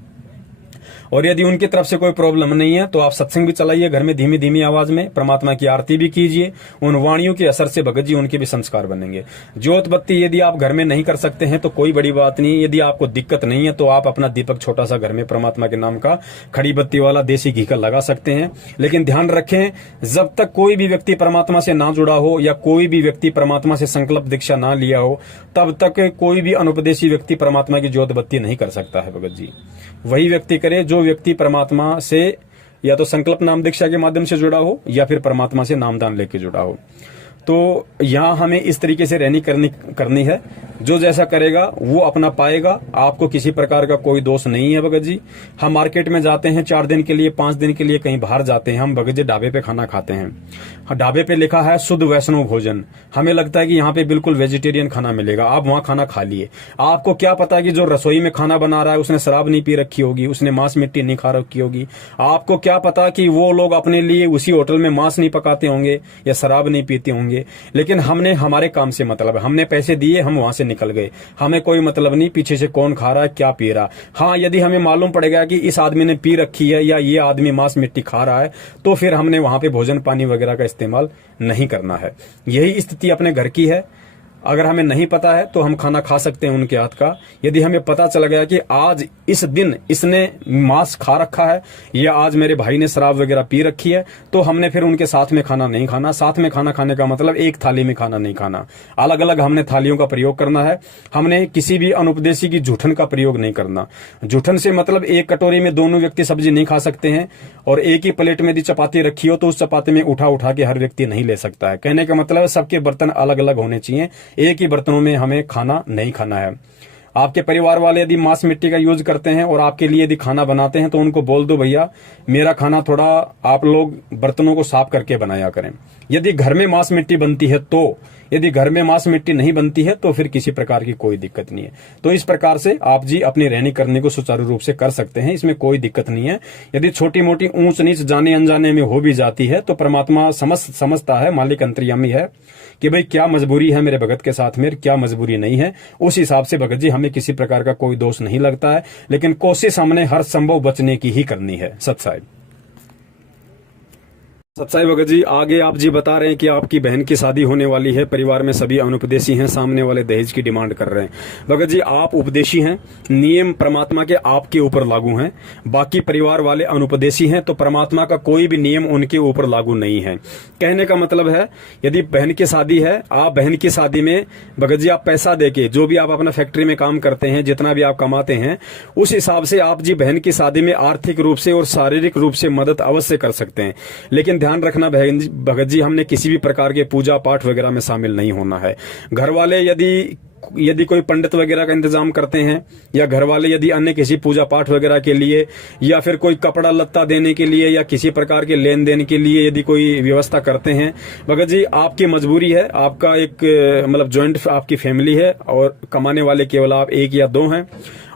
और यदि उनकी तरफ से कोई प्रॉब्लम नहीं है तो आप सत्संग भी चलाइए घर में, धीमी धीमी आवाज में परमात्मा की आरती भी कीजिए। उन वाणियों के असर से भगत जी उनके भी संस्कार बनेंगे। ज्योत बत्ती यदि आप घर में नहीं कर सकते हैं तो कोई बड़ी बात नहीं। यदि आपको दिक्कत नहीं है तो आप अपना दीपक छोटा सा घर में परमात्मा के नाम का खड़ी बत्ती वाला देसी घी का लगा सकते हैं। लेकिन ध्यान रखें, जब तक कोई भी व्यक्ति परमात्मा से ना जुड़ा हो या कोई भी व्यक्ति परमात्मा से संकल्प दीक्षा ना लिया हो, तब तक कोई भी अनुपदेशी व्यक्ति परमात्मा की ज्योत बत्ती नहीं कर सकता है। भगत जी वही व्यक्ति करे जो व्यक्ति परमात्मा से या तो संकल्प नाम दीक्षा के माध्यम से जुड़ा हो या फिर परमात्मा से नामदान लेके जुड़ा हो। तो यहाँ हमें इस तरीके से रहनी करनी है। जो जैसा करेगा वो अपना पाएगा, आपको किसी प्रकार का कोई दोष नहीं है भगत जी। हम मार्केट में जाते हैं 4 दिन के लिए, 5 दिन के लिए कहीं बाहर जाते हैं, हम भगत जी ढाबे पे खाना खाते हैं। ढाबे पे लिखा है शुद्ध वैष्णव भोजन, हमें लगता है कि यहाँ पे बिल्कुल वेजिटेरियन खाना मिलेगा, आप वहाँ खाना खा लिए। आपको क्या पता कि जो रसोई में खाना बना रहा है उसने शराब नहीं पी रखी होगी, उसने मांस मिट्टी नहीं खा रखी होगी। आपको क्या पता कि वो लोग अपने लिए उसी होटल में मांस नहीं पकाते होंगे या शराब नहीं पीते होंगे। लेकिन हमने हमारे काम से मतलब है, हमने पैसे दिए, हम वहां से निकल गए, हमें कोई मतलब नहीं पीछे से कौन खा रहा है क्या पी रहा। हाँ, यदि हमें मालूम पड़ेगा कि इस आदमी ने पी रखी है या ये आदमी मांस मिट्टी खा रहा है, तो फिर हमने वहां पे भोजन पानी वगैरह का इस्तेमाल नहीं करना है। यही स्थिति अपने घर की है। अगर हमें नहीं पता है तो हम खाना खा सकते हैं उनके हाथ का। यदि हमें पता चल गया कि आज इस दिन इसने मांस खा रखा है या आज मेरे भाई ने शराब वगैरह पी रखी है, तो हमने फिर उनके साथ में खाना नहीं खाना। साथ में खाना खाने का मतलब एक थाली में खाना नहीं खाना, अलग अलग हमने थालियों का प्रयोग करना है। हमने किसी भी अनुपदेशी की जूठन का प्रयोग नहीं करना। जूठन से मतलब एक कटोरी में दोनों व्यक्ति सब्जी नहीं खा सकते हैं, और एक ही प्लेट में यदि चपाती रखी हो तो उस चपाती में उठा उठा के हर व्यक्ति नहीं ले सकता है। कहने का मतलब सबके बर्तन अलग अलग होने चाहिए, एक ही बर्तनों में हमें खाना नहीं खाना है। आपके परिवार वाले यदि मांस मिट्टी का यूज करते हैं और आपके लिए यदि खाना बनाते हैं तो उनको बोल दो भैया मेरा खाना थोड़ा आप लोग बर्तनों को साफ करके बनाया करें। यदि घर में मांस मिट्टी बनती है तो, यदि घर में मांस मिट्टी नहीं बनती है तो फिर किसी प्रकार की कोई दिक्कत नहीं है। तो इस प्रकार से आप जी अपनी रहनी करने को सुचारू रूप से कर सकते हैं, इसमें कोई दिक्कत नहीं है। यदि छोटी मोटी ऊंच नीच जाने अनजाने में हो भी जाती है तो परमात्मा समझता है, मालिक अंतर्यामी है कि भाई क्या मजबूरी है मेरे भगत के साथ में, क्या मजबूरी नहीं है। उस हिसाब से भगत जी हमें किसी प्रकार का कोई दोष नहीं लगता है, लेकिन कोशिश हमने हर संभव बचने की ही करनी है। सत्साई सत्साई भगत जी, आगे आप जी बता रहे हैं कि आपकी बहन की शादी होने वाली है, परिवार में सभी अनुपदेशी हैं, सामने वाले दहेज की डिमांड कर रहे हैं। भगत जी आप उपदेशी हैं, नियम परमात्मा के आपके ऊपर लागू हैं, बाकी परिवार वाले अनुपदेशी हैं, तो परमात्मा का कोई भी नियम उनके ऊपर लागू नहीं है। कहने का मतलब है यदि बहन की शादी है, आप बहन की शादी में भगत जी आप पैसा देके, जो भी आप अपना फैक्ट्री में काम करते हैं, जितना भी आप कमाते हैं, उस हिसाब से आप जी बहन की शादी में आर्थिक रूप से और शारीरिक रूप से मदद अवश्य कर सकते हैं। लेकिन ध्यान रखना भगत जी, हमने किसी भी प्रकार के पूजा पाठ वगैरह में शामिल नहीं होना है। घर वाले यदि कोई पंडित वगैरह का इंतजाम करते हैं, या घर वाले यदि अन्य किसी पूजा पाठ वगैरह के लिए, या फिर कोई कपड़ा लत्ता देने के लिए, या किसी प्रकार के लेन देन के लिए यदि कोई व्यवस्था करते हैं, भगत जी आपकी मजबूरी है, आपका एक मतलब ज्वाइंट आपकी फैमिली है और कमाने वाले केवल आप 1 या 2 हैं।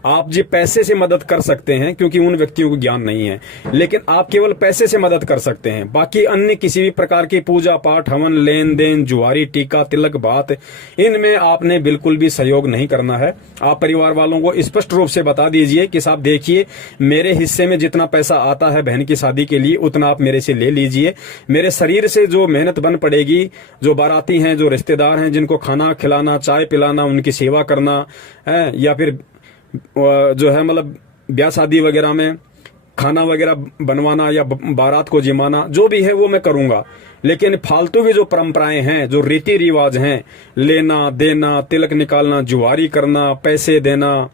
आप जी पैसे से मदद कर सकते हैं क्योंकि उन व्यक्तियों को ज्ञान नहीं है, लेकिन आप केवल पैसे से मदद कर सकते हैं। बाकी अन्य किसी भी प्रकार की पूजा पाठ, हवन, लेन देन, जुआरी, टीका, तिलक, बात, इनमें आपने बिल्कुल भी सहयोग नहीं करना है। आप परिवार वालों को स्पष्ट रूप से बता दीजिए कि साहब देखिए मेरे हिस्से में जितना पैसा आता है बहन की शादी के लिए उतना आप मेरे से ले लीजिए। मेरे शरीर से जो मेहनत बन पड़ेगी, जो बाराती हैं, जो रिश्तेदार हैं, जिनको खाना खिलाना, चाय पिलाना, उनकी सेवा करना है, या फिर जो है मतलब ब्याह शादी वगैरह में खाना वगैरह बनवाना या बारात को जिमाना, जो भी है वो मैं करूंगा। लेकिन फालतू की जो परंपराएं हैं, जो रीति रिवाज हैं, लेना देना, तिलक निकालना, जुआरी करना, पैसे देना,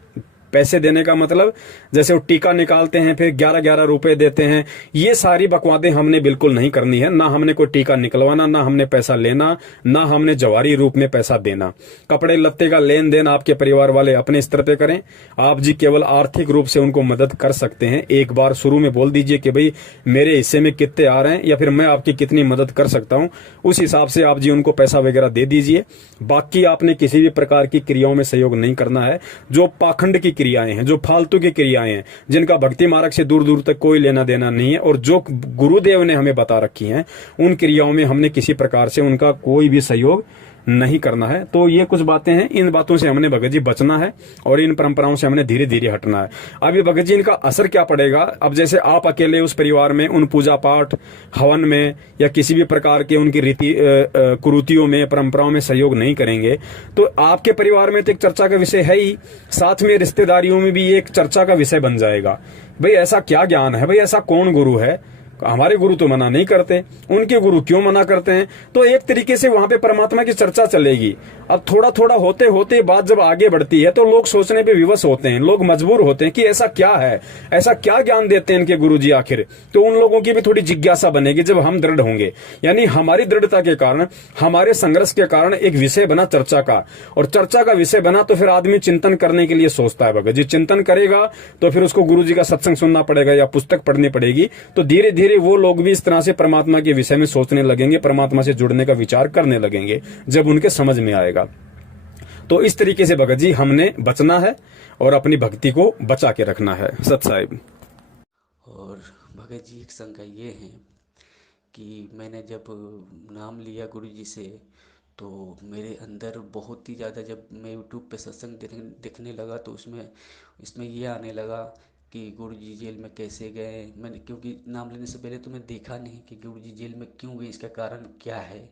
पैसे देने का मतलब जैसे वो टीका निकालते हैं फिर 11-11 रुपए देते हैं, ये सारी बकवादें हमने बिल्कुल नहीं करनी है। ना हमने कोई टीका निकलवाना, ना हमने पैसा लेना, ना हमने जवारी रूप में पैसा देना। कपड़े लत्ते का लेन देन आपके परिवार वाले अपने स्तर पे करें। आप जी केवल आर्थिक रूप से उनको मदद कर सकते हैं। एक बार शुरू में बोल दीजिए कि भाई मेरे हिस्से में कितने आ रहे हैं या फिर मैं आपकी कितनी मदद कर सकता हूं, उस हिसाब से आप जी उनको पैसा वगैरह दे दीजिए। बाकी आपने किसी भी प्रकार की क्रियाओं में सहयोग नहीं करना है। जो पाखंड की क्रियाएं हैं, जो फालतू की क्रियाएं हैं, जिनका भक्ति मार्ग से दूर दूर तक कोई लेना देना नहीं है, और जो गुरुदेव ने हमें बता रखी हैं, उन क्रियाओं में हमने किसी प्रकार से उनका कोई भी सहयोग नहीं करना है। तो ये कुछ बातें हैं, इन बातों से हमने भगत जी बचना है और इन परंपराओं से हमने धीरे धीरे हटना है। अब ये भगत जी इनका असर क्या पड़ेगा? अब जैसे आप अकेले उस परिवार में उन पूजा पाठ, हवन में या किसी भी प्रकार के उनकी रीति कुरीतियों में, परंपराओं में सहयोग नहीं करेंगे, तो आपके परिवार में तो एक चर्चा का विषय है ही, साथ में रिश्तेदारियों में भी एक चर्चा का विषय बन जाएगा। भाई ऐसा क्या ज्ञान है, भाई ऐसा कौन गुरु है, हमारे गुरु तो मना नहीं करते, उनके गुरु क्यों मना करते हैं? तो एक तरीके से वहां पे परमात्मा की चर्चा चलेगी। अब थोड़ा थोड़ा होते होते बात जब आगे बढ़ती है तो लोग सोचने पे विवश होते हैं, लोग मजबूर होते हैं कि ऐसा क्या है, ऐसा क्या ज्ञान देते हैं इनके गुरुजी आखिर। तो उन लोगों की भी थोड़ी जिज्ञासा बनेगी जब हम दृढ़ होंगे, यानी हमारी दृढ़ता के कारण, हमारे संघर्ष के कारण एक विषय बना चर्चा का, और चर्चा का विषय बना तो फिर आदमी चिंतन करने के लिए सोचता है। भगत जी चिंतन करेगा तो फिर उसको गुरु जी का सत्संग सुनना पड़ेगा या पुस्तक पढ़नी पड़ेगी, तो धीरे धीरे वो लोग भी इस तरह से परमात्मा के विषय में सोचने लगेंगे, परमात्मा से जुड़ने का विचार करने लगेंगे जब उनके समझ में आएगा। तो इस तरीके से भगत जी हमने बचना है और अपनी भक्ति को बचा के रखना है। सत साहिब। और भगत जी एक शंका ये है कि मैंने जब नाम लिया गुरु जी से तो मेरे अंदर बहुत ही ज़्यादा, जब मैं यूट्यूब पे सत्संग देखने लगा तो इसमें ये आने लगा कि गुरु जी जेल में कैसे गए। मैंने, क्योंकि नाम लेने से पहले तो मैं देखा नहीं कि गुरु जी जेल में क्यों गए, इसका कारण क्या है।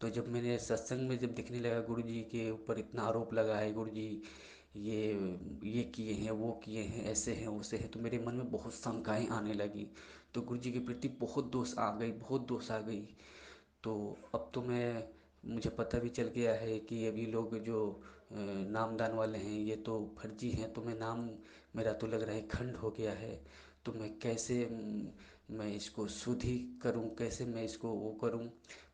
तो जब मैंने सत्संग में जब दिखने लगा गुरु जी के ऊपर इतना आरोप लगा है, गुरु जी ये ये किए हैं, वो किए हैं, ऐसे हैं, वैसे हैं, तो मेरे मन में बहुत शंकाएं आने लगी। तो गुरु जी के प्रति बहुत दोष आ गई, बहुत दोष आ गई। तो अब तो मुझे पता भी चल गया है कि अभी लोग जो नामदान वाले हैं ये तो फर्जी हैं। तो मेरा तो लग रहा है खंड हो गया है। तो मैं कैसे मैं इसको शुद्धि करूं, कैसे मैं इसको वो करूं,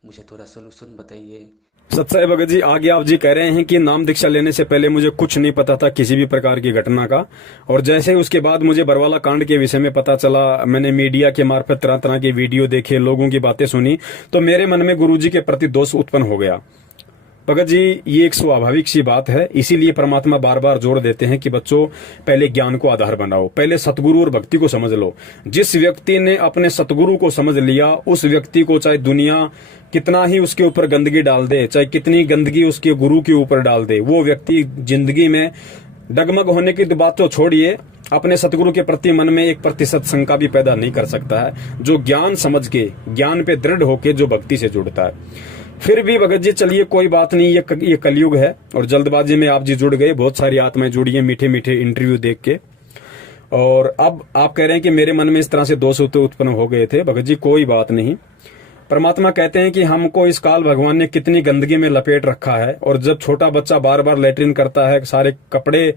मुझे थोड़ा सलूशन बताइए। सत्साई भगत जी, आगे आप जी कह रहे हैं कि नाम दीक्षा लेने से पहले मुझे कुछ नहीं पता था किसी भी प्रकार की घटना का, और जैसे ही उसके बाद मुझे बरवाला कांड के विषय में पता चला, मैंने मीडिया के मार्फत तरह तरह के वीडियो देखे, लोगों की बातें सुनी, तो मेरे मन में गुरुजी के प्रति दोष उत्पन्न हो गया। भगत जी ये एक स्वाभाविक सी बात है, इसीलिए परमात्मा बार बार जोर देते हैं कि बच्चों पहले ज्ञान को आधार बनाओ, पहले सतगुरु और भक्ति को समझ लो। जिस व्यक्ति ने अपने सतगुरु को समझ लिया, उस व्यक्ति को चाहे दुनिया कितना ही उसके ऊपर गंदगी डाल दे, चाहे कितनी गंदगी उसके गुरु के ऊपर डाल दे, वो व्यक्ति जिंदगी में डगमग होने की तो बात तो छोड़िए, अपने सतगुरु के प्रति मन में 1% शंका भी पैदा नहीं कर सकता है, जो ज्ञान समझ के, ज्ञान पे दृढ़ होके जो भक्ति से जुड़ता है। फिर भी भगत जी चलिए कोई बात नहीं, ये कलयुग है और जल्दबाजी में आप जी जुड़ गए, बहुत सारी आत्माएं जुड़ी हैं मीठे मीठे इंटरव्यू देख के, और अब आप कह रहे हैं कि मेरे मन में इस तरह से दोष उत्पन्न हो गए थे। भगत जी कोई बात नहीं, परमात्मा कहते हैं कि हमको इस काल भगवान ने कितनी गंदगी में लपेट रखा है, और जब छोटा बच्चा बार बार लेटरिन करता है, सारे कपड़े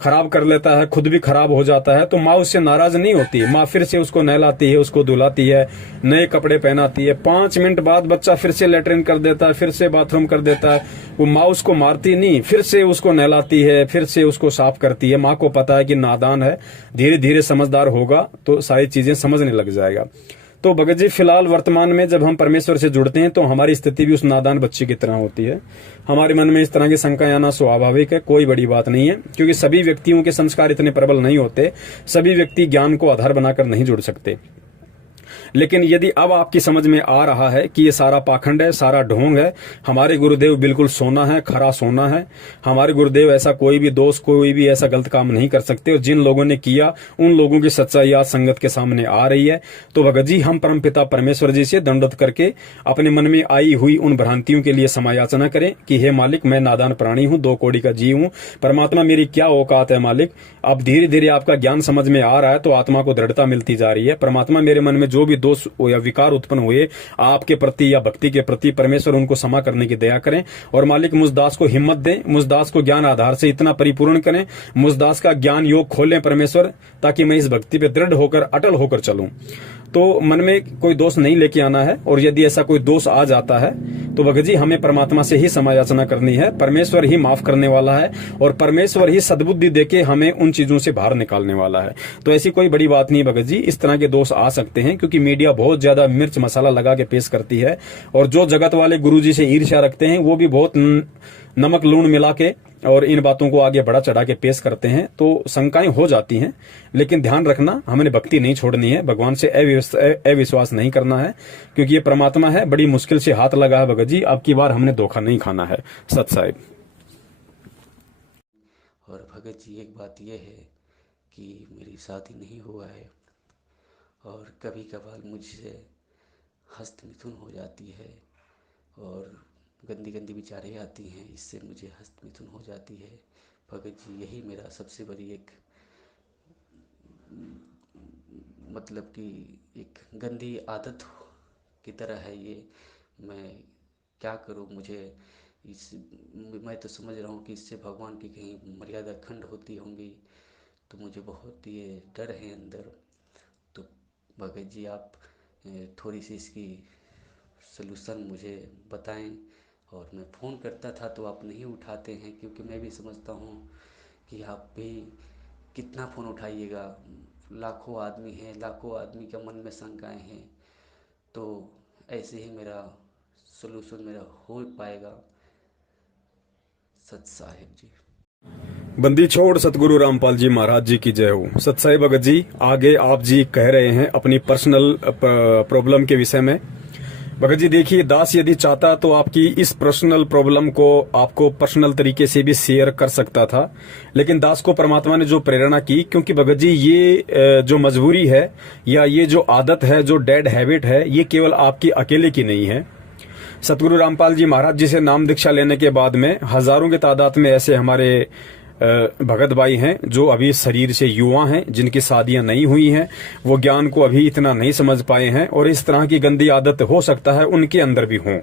खराब कर लेता है, खुद भी खराब हो जाता है, तो माँ उससे नाराज नहीं होती, माँ फिर से उसको नहलाती है, उसको धुलाती है, नए कपड़े पहनाती है। 5 मिनट बाद बच्चा फिर से लेटरिन कर देता है, फिर से बाथरूम कर देता है, वो माँ उसको मारती नहीं, फिर से उसको नहलाती है, फिर से उसको साफ करती है। माँ को पता है कि नादान है, धीरे धीरे समझदार होगा तो सारी चीजें समझने लग जाएगा। तो भगत जी फिलहाल वर्तमान में जब हम परमेश्वर से जुड़ते हैं तो हमारी स्थिति भी उस नादान बच्चे की तरह होती है। हमारे मन में इस तरह की शंकाएं आना स्वाभाविक है, कोई बड़ी बात नहीं है, क्योंकि सभी व्यक्तियों के संस्कार इतने प्रबल नहीं होते, सभी व्यक्ति ज्ञान को आधार बनाकर नहीं जुड़ सकते। लेकिन यदि अब आपकी समझ में आ रहा है कि ये सारा पाखंड है, सारा ढोंग है, हमारे गुरुदेव बिल्कुल सोना है, खरा सोना है, हमारे गुरुदेव ऐसा कोई भी दोष, कोई भी ऐसा गलत काम नहीं कर सकते, और जिन लोगों ने किया उन लोगों की सच्चाई आज संगत के सामने आ रही है। तो भगत जी हम परमपिता परमेश्वर जी से दंडवत करके अपने मन में आई हुई उन भ्रांतियों के लिए समायाचना करें कि हे मालिक, मैं नादान प्राणी हूं, 2 कौड़ी का जीव हूं, परमात्मा मेरी क्या औकात है मालिक। अब धीरे धीरे आपका ज्ञान समझ में आ रहा है तो आत्मा को दृढ़ता मिलती जा रही है। परमात्मा मेरे मन में जो भी दोष या विकार उत्पन्न हुए आपके प्रति या भक्ति के प्रति, परमेश्वर उनको क्षमा करने की दया करें, और मालिक मुझदास को हिम्मत दें, मुझदास को ज्ञान आधार से इतना परिपूर्ण करें, मुझदास का ज्ञान योग खोलें परमेश्वर, ताकि मैं इस भक्ति पे दृढ़ होकर अटल होकर चलूं। तो मन में कोई दोष नहीं लेके आना है, और यदि ऐसा कोई दोष आ जाता है तो भगत जी हमें परमात्मा से ही समायाचना करनी है, परमेश्वर ही माफ करने वाला है, और परमेश्वर ही सद्बुद्धि देके हमें उन चीजों से बाहर निकालने वाला है। तो ऐसी कोई बड़ी बात नहीं भगत जी, इस तरह के दोष आ सकते हैं क्योंकि मीडिया बहुत ज्यादा मिर्च मसाला लगा के पेश करती है, और जो जगत वाले गुरु जी से ईर्ष्या रखते हैं वो भी बहुत नमक लूण मिला के और इन बातों को आगे बढ़ा चढ़ा के पेश करते हैं, तो शंकाएं हो जाती हैं। लेकिन ध्यान रखना, हमने भक्ति नहीं छोड़नी है, भगवान से अविश्वास नहीं करना है, क्योंकि ये परमात्मा है, बड़ी मुश्किल से हाथ लगा है भगत जी, अब की बार हमने धोखा नहीं खाना है। सत साहिब। और भगत जी एक बात यह है कि मेरी शादी नहीं हुआ है, और कभी कभार मुझसे हस्त मिथुन हो जाती है, और गंदी गंदी विचारें आती हैं, इससे मुझे हस्त मिथुन हो जाती है। भगत जी यही मेरा सबसे बड़ी एक मतलब कि एक गंदी आदत की तरह है ये। मैं क्या करूँ? मुझे इस मैं तो समझ रहा हूँ कि इससे भगवान की कहीं मर्यादा खंड होती होंगी, तो मुझे बहुत ये डर है अंदर। तो भगत जी आप थोड़ी सी इसकी सलूशन मुझे बताएं। और मैं फ़ोन करता था तो आप नहीं उठाते हैं, क्योंकि मैं भी समझता हूँ कि आप भी कितना फ़ोन उठाइएगा, लाखों आदमी हैं, लाखों आदमी के मन में शंकाएं हैं। तो ऐसे ही मेरा सलूशन मेरा हो पाएगा। सत साहिब जी। बंदी छोड़ सतगुरु रामपाल जी महाराज जी की जय हो। सतसाई भगत जी, आगे आप जी कह रहे हैं अपनी पर्सनल प्रॉब्लम के विषय में। भगत जी देखिए, दास यदि चाहता तो आपकी इस पर्सनल प्रॉब्लम को आपको पर्सनल तरीके से भी शेयर कर सकता था, लेकिन दास को परमात्मा ने जो प्रेरणा की, क्योंकि भगत जी ये जो मजबूरी है या ये जो आदत है, जो डेड हैबिट है, ये केवल आपकी अकेले की नहीं है। सतगुरु रामपाल जी महाराज जी से नाम दीक्षा लेने के बाद में हजारों की तादाद में ऐसे हमारे भगत भाई हैं जो अभी शरीर से युवा हैं, जिनकी शादियां नहीं हुई हैं, वो ज्ञान को अभी इतना नहीं समझ पाए हैं, और इस तरह की गंदी आदत हो सकता है उनके अंदर भी हो।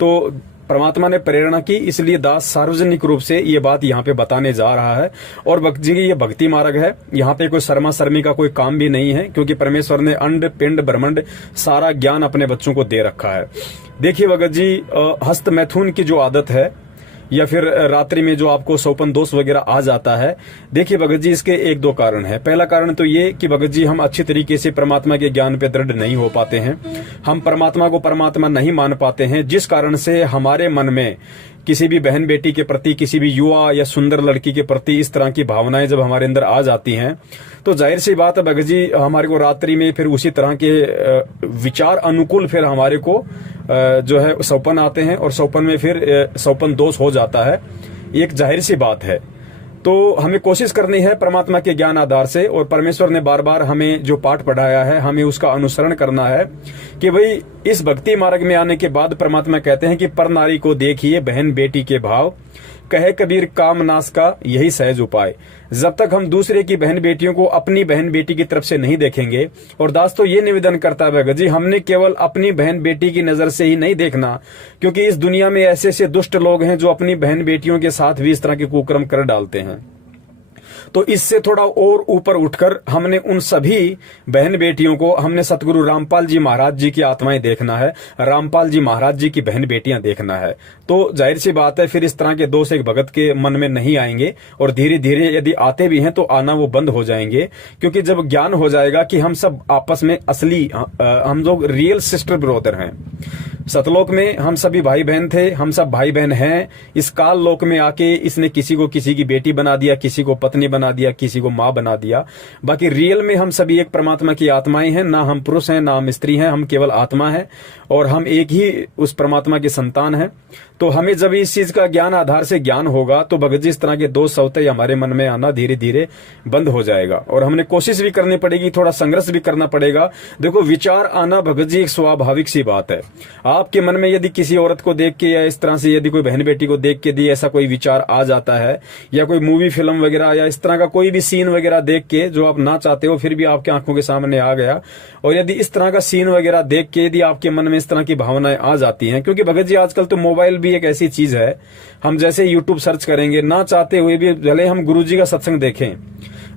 तो परमात्मा ने प्रेरणा की, इसलिए दास सार्वजनिक रूप से ये बात यहाँ पे बताने जा रहा है। और भक्त जी ये भक्ति मार्ग है, यहाँ पे कोई शर्मा शर्मी का कोई काम भी नहीं है, क्योंकि परमेश्वर ने अंड पिंड ब्रह्मांड सारा ज्ञान अपने बच्चों को दे रखा है। देखिए भगत जी, हस्त मैथुन की जो आदत है या फिर रात्रि में जो आपको सौपन दोष वगैरह आ जाता है, देखिए भगत जी इसके एक दो कारण है। पहला कारण तो ये कि भगत जी हम अच्छी तरीके से परमात्मा के ज्ञान पे दृढ़ नहीं हो पाते हैं, हम परमात्मा को परमात्मा नहीं मान पाते हैं, जिस कारण से हमारे मन में किसी भी बहन बेटी के प्रति, किसी भी युवा या सुंदर लड़की के प्रति इस तरह की भावनाएं जब हमारे अंदर आ जाती हैं, तो जाहिर सी बात है भगत जी हमारे को रात्रि में फिर उसी तरह के विचार अनुकूल फिर हमारे को जो है सौपन आते हैं, और सौपन में फिर सौपन दोष हो जाता है। एक जाहिर सी बात है। तो हमें कोशिश करनी है परमात्मा के ज्ञान आधार से, और परमेश्वर ने बार बार हमें जो पाठ पढ़ाया है हमें उसका अनुसरण करना है कि भाई इस भक्ति मार्ग में आने के बाद परमात्मा कहते हैं कि पर नारी को देखिए बहन बेटी के भाव, कहे कबीर काम नाश का यही सहज उपाय। जब तक हम दूसरे की बहन बेटियों को अपनी बहन बेटी की तरफ से नहीं देखेंगे, और दास तो ये निवेदन करता है भगत जी, हमने केवल अपनी बहन बेटी की नजर से ही नहीं देखना, क्योंकि इस दुनिया में ऐसे ऐसे दुष्ट लोग हैं जो अपनी बहन बेटियों के साथ भी इस तरह के कुकर्म कर डालते हैं। तो इससे थोड़ा और ऊपर उठकर हमने उन सभी बहन बेटियों को, हमने सतगुरु रामपाल जी महाराज जी की आत्माएं देखना है, रामपाल जी महाराज जी की बहन बेटियां देखना है। तो जाहिर सी बात है फिर इस तरह के दोष एक भगत के मन में नहीं आएंगे, और धीरे धीरे यदि आते भी हैं तो आना वो बंद हो जाएंगे, क्योंकि जब ज्ञान हो जाएगा कि हम सब आपस में असली, हम लोग रियल सिस्टर ब्रदर हैं। सतलोक में हम सभी भाई बहन थे, हम सब भाई बहन हैं। इस काल लोक में आके इसने किसी को किसी की बेटी बना दिया, किसी को पत्नी बना दिया, किसी को माँ बना दिया। बाकी रियल में हम सभी एक परमात्मा की आत्माएं हैं, ना हम पुरुष हैं ना हम स्त्री हैं, हम केवल आत्मा है, और हम एक ही उस परमात्मा के संतान हैं। तो हमें जब इस चीज का ज्ञान आधार से ज्ञान होगा तो भगत जी इस तरह के दोष सौते हमारे मन में आना धीरे धीरे बंद हो जाएगा, और हमने कोशिश भी करनी पड़ेगी, थोड़ा संघर्ष भी करना पड़ेगा। देखो विचार आना भगत जी एक स्वाभाविक सी बात है। आपके मन में यदि किसी औरत को देख के या इस तरह से यदि कोई बहन बेटी को देख के यदि ऐसा कोई विचार आ जाता है, या कोई मूवी फिल्म वगैरह या इस तरह का कोई भी सीन वगैरह देख के जो आप ना चाहते हो फिर भी आपके आंखों के सामने आ गया, और यदि इस तरह का सीन वगैरह देख के यदि आपके मन में इस तरह की भावनाएं आ जाती हैं, क्योंकि भगत जी आजकल तो मोबाइल भी एक ऐसी चीज है, हम जैसे यूट्यूब सर्च करेंगे ना चाहते हुए भी, भले हम गुरुजी का सत्संग देखें,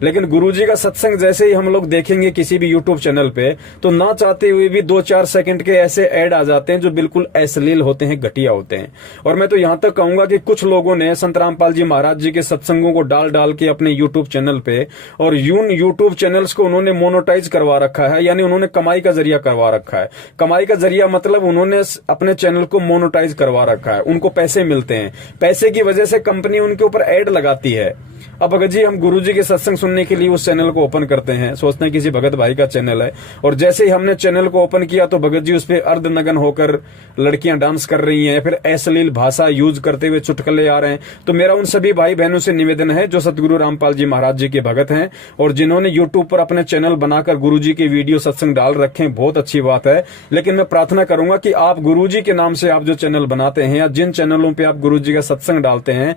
लेकिन गुरुजी का सत्संग जैसे ही हम लोग देखेंगे किसी भी यूट्यूब चैनल पे, तो ना चाहते हुए भी 2-4 सेकंड के ऐसे ऐड आ जाते हैं जो बिल्कुल अश्लील होते हैं, घटिया होते हैं। और मैं तो यहां तक कहूंगा कि कुछ लोगों ने संत रामपाल जी महाराज जी के सत्संगों को डाल डाल के अपने यूट्यूब चैनल पे, और यूट्यूब चैनल्स को उन्होंने मोनोटाइज करवा रखा है, यानी उन्होंने कमाई का जरिया करवा रखा है। कमाई का जरिया मतलब उन्होंने अपने चैनल को मोनोटाइज करवा रखा है, उनको पैसे मिलते हैं, पैसे की वजह से कंपनी उनके ऊपर ऐड लगाती है। अब भगत जी हम गुरुजी के सत्संग सुनने के लिए उस चैनल को ओपन करते हैं, सोचते हैं किसी भगत भाई का चैनल है, और जैसे ही हमने चैनल को ओपन किया तो भगत जी उस पर अर्धनग्न होकर लड़कियां डांस कर रही हैं, फिर अश्लील भाषा यूज करते हुए चुटकुले आ रहे हैं। तो मेरा उन सभी भाई बहनों से निवेदन है जो सतगुरु रामपाल जी महाराज जी के भगत हैं और जिन्होंने यूट्यूब पर अपने चैनल बनाकर गुरुजी के वीडियो सत्संग डाल रखे हैं, बहुत अच्छी बात है, लेकिन मैं प्रार्थना करूंगा कि आप गुरुजी के नाम से आप जो चैनल बनाते हैं या जिन चैनलों पर आप गुरुजी का सत्संग डालते हैं,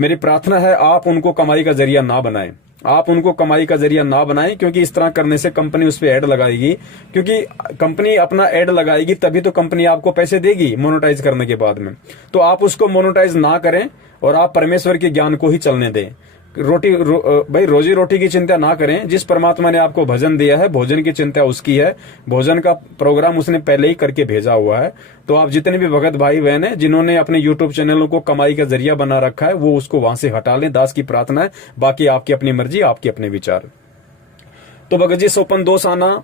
मेरी प्रार्थना है आप उनको कमाई का जरिया ना बनाएं। आप उनको कमाई का जरिया ना बनाएं, क्योंकि इस तरह करने से कंपनी उस पर ऐड लगाएगी, क्योंकि कंपनी अपना ऐड लगाएगी तभी तो कंपनी आपको पैसे देगी मोनेटाइज करने के बाद में। तो आप उसको मोनेटाइज ना करें और आप परमेश्वर के ज्ञान को ही चलने दें। भाई रोजी रोटी की चिंता ना करें। जिस परमात्मा ने आपको भजन दिया है, भोजन की चिंता उसकी है, भोजन का प्रोग्राम उसने पहले ही करके भेजा हुआ है। तो आप जितने भी भगत भाई बहन हैं जिन्होंने अपने यूट्यूब चैनलों को कमाई का जरिया बना रखा है, वो उसको वहां से हटा लें। दास की प्रार्थना है, बाकी आपकी अपनी मर्जी, आपके अपने विचार। तो भगत जी, सोपन दोष आना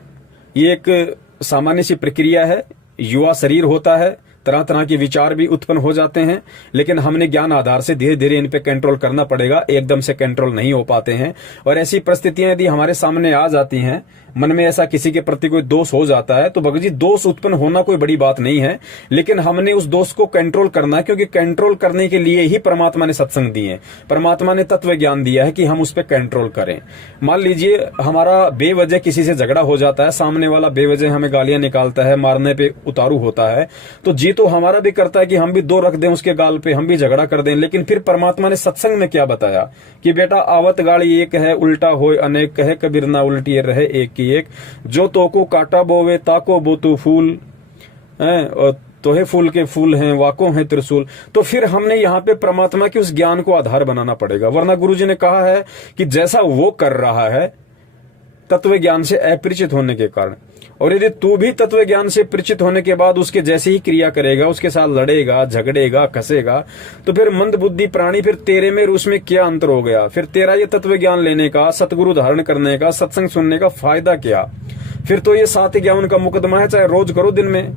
ये एक सामान्य सी प्रक्रिया है। युवा शरीर होता है, तरह तरह के विचार भी उत्पन्न हो जाते हैं, लेकिन हमने ज्ञान आधार से धीरे धीरे इन पे कंट्रोल करना पड़ेगा। एकदम से कंट्रोल नहीं हो पाते हैं। और ऐसी परिस्थितियां यदि हमारे सामने आ जाती हैं, मन में ऐसा किसी के प्रति कोई दोष हो जाता है, तो भगत जी दोष उत्पन्न होना कोई बड़ी बात नहीं है, लेकिन हमने उस दोष को कंट्रोल करना है, क्योंकि कंट्रोल करने के लिए ही परमात्मा ने सत्संग दिए, परमात्मा ने तत्व ज्ञान दिया है कि हम उस पर कंट्रोल करें। मान लीजिए हमारा बेवजह किसी से झगड़ा हो जाता है, सामने वाला बेवजह हमें गालियां निकालता है, मारने पे उतारू होता है, तो जी तो हमारा भी करता है कि हम भी दो रख दें उसके गाल पे, हम भी झगड़ा कर दें। लेकिन फिर परमात्मा ने सत्संग में क्या बताया कि बेटा आवत गाड़ी एक है, उल्टा होए अनेक, कहे कबीर ना उल्टी रहे एक की एक, जो तो को काटा बोवे ताको बोतु फूल है, और तोहे फूल के फूल हैं, वाको हैं त्रिशूल। तो फिर हमने यहाँ पे परमात्मा के उस ज्ञान को आधार बनाना पड़ेगा, वरना गुरुजी ने कहा है कि जैसा वो कर रहा है तत्व ज्ञान से अपरिचित होने के कारण, और यदि तू भी तत्व ज्ञान से परिचित होने के बाद उसके जैसे ही क्रिया करेगा, उसके साथ लड़ेगा, झगड़ेगा, कसेगा, तो फिर मंद बुद्धि प्राणी, फिर तेरे में उसमें क्या अंतर हो गया? फिर तेरा ये तत्व ज्ञान लेने का, सतगुरु धारण करने का, सत्संग सुनने का फायदा क्या? फिर तो ये 7 ज्ञान का मुकदमा है, चाहे रोज करो दिन में,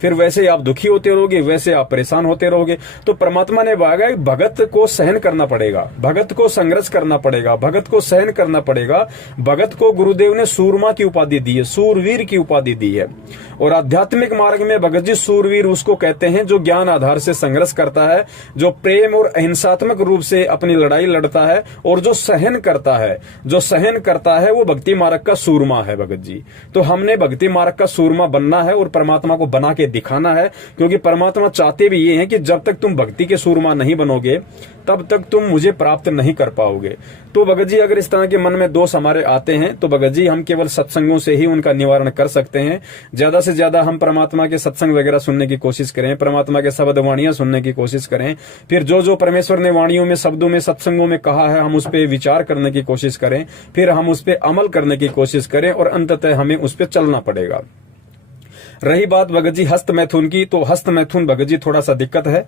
फिर वैसे ही आप दुखी होते रहोगे, वैसे आप परेशान होते रहोगे। तो परमात्मा ने भागा भगत को सहन करना पड़ेगा, भगत को संघर्ष करना पड़ेगा, भगत को सहन करना पड़ेगा। भगत को गुरुदेव ने सूरमा की उपाधि दी है, सूरवीर की उपाधि दी है। और आध्यात्मिक मार्ग में भगत जी सूरवीर उसको कहते हैं जो ज्ञान आधार से संघर्ष करता है, जो प्रेम और अहिंसात्मक रूप से अपनी लड़ाई लड़ता है, और जो सहन करता है, जो सहन करता है वो भक्ति मार्ग का सूरमा है भगत जी। तो हमने भक्ति मार्ग का सूरमा बनना है और परमात्मा को बना के दिखाना है, क्योंकि परमात्मा चाहते भी ये हैं कि जब तक तुम भक्ति के सूरमा नहीं बनोगे तब तक तुम मुझे प्राप्त नहीं कर पाओगे। तो भगत जी अगर इस तरह के मन में दोष हमारे आते हैं तो भगत जी हम केवल सत्संगों से ही उनका निवारण कर सकते हैं। ज्यादा से ज्यादा हम परमात्मा के सत्संग वगैरह सुनने की कोशिश करें, परमात्मा के शब्द वाणियां सुनने की कोशिश करें, फिर जो जो परमेश्वर ने वाणियों में, शब्दों में, सत्संगों में कहा है हम उस पर विचार करने की कोशिश करें, फिर हम उस पर अमल करने की कोशिश करें, और अंततः हमें उस पर चलना पड़ेगा। रही बात भगत जी हस्त मैथुन की, तो हस्त मैथुन भगत जी थोड़ा सा दिक्कत है,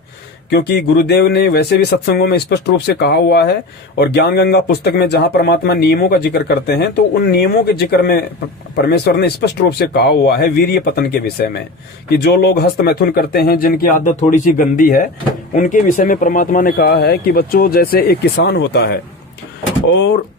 क्योंकि गुरुदेव ने वैसे भी सत्संगों में स्पष्ट रूप से कहा हुआ है, और ज्ञान गंगा पुस्तक में जहां परमात्मा नियमों का जिक्र करते हैं तो उन नियमों के जिक्र में परमेश्वर ने स्पष्ट रूप से कहा हुआ है वीर्य पतन के विषय में, कि जो लोग हस्त मैथुन करते हैं, जिनकी आदत थोड़ी सी गंदी है, उनके विषय में परमात्मा ने कहा है कि बच्चों, जैसे एक किसान होता है, और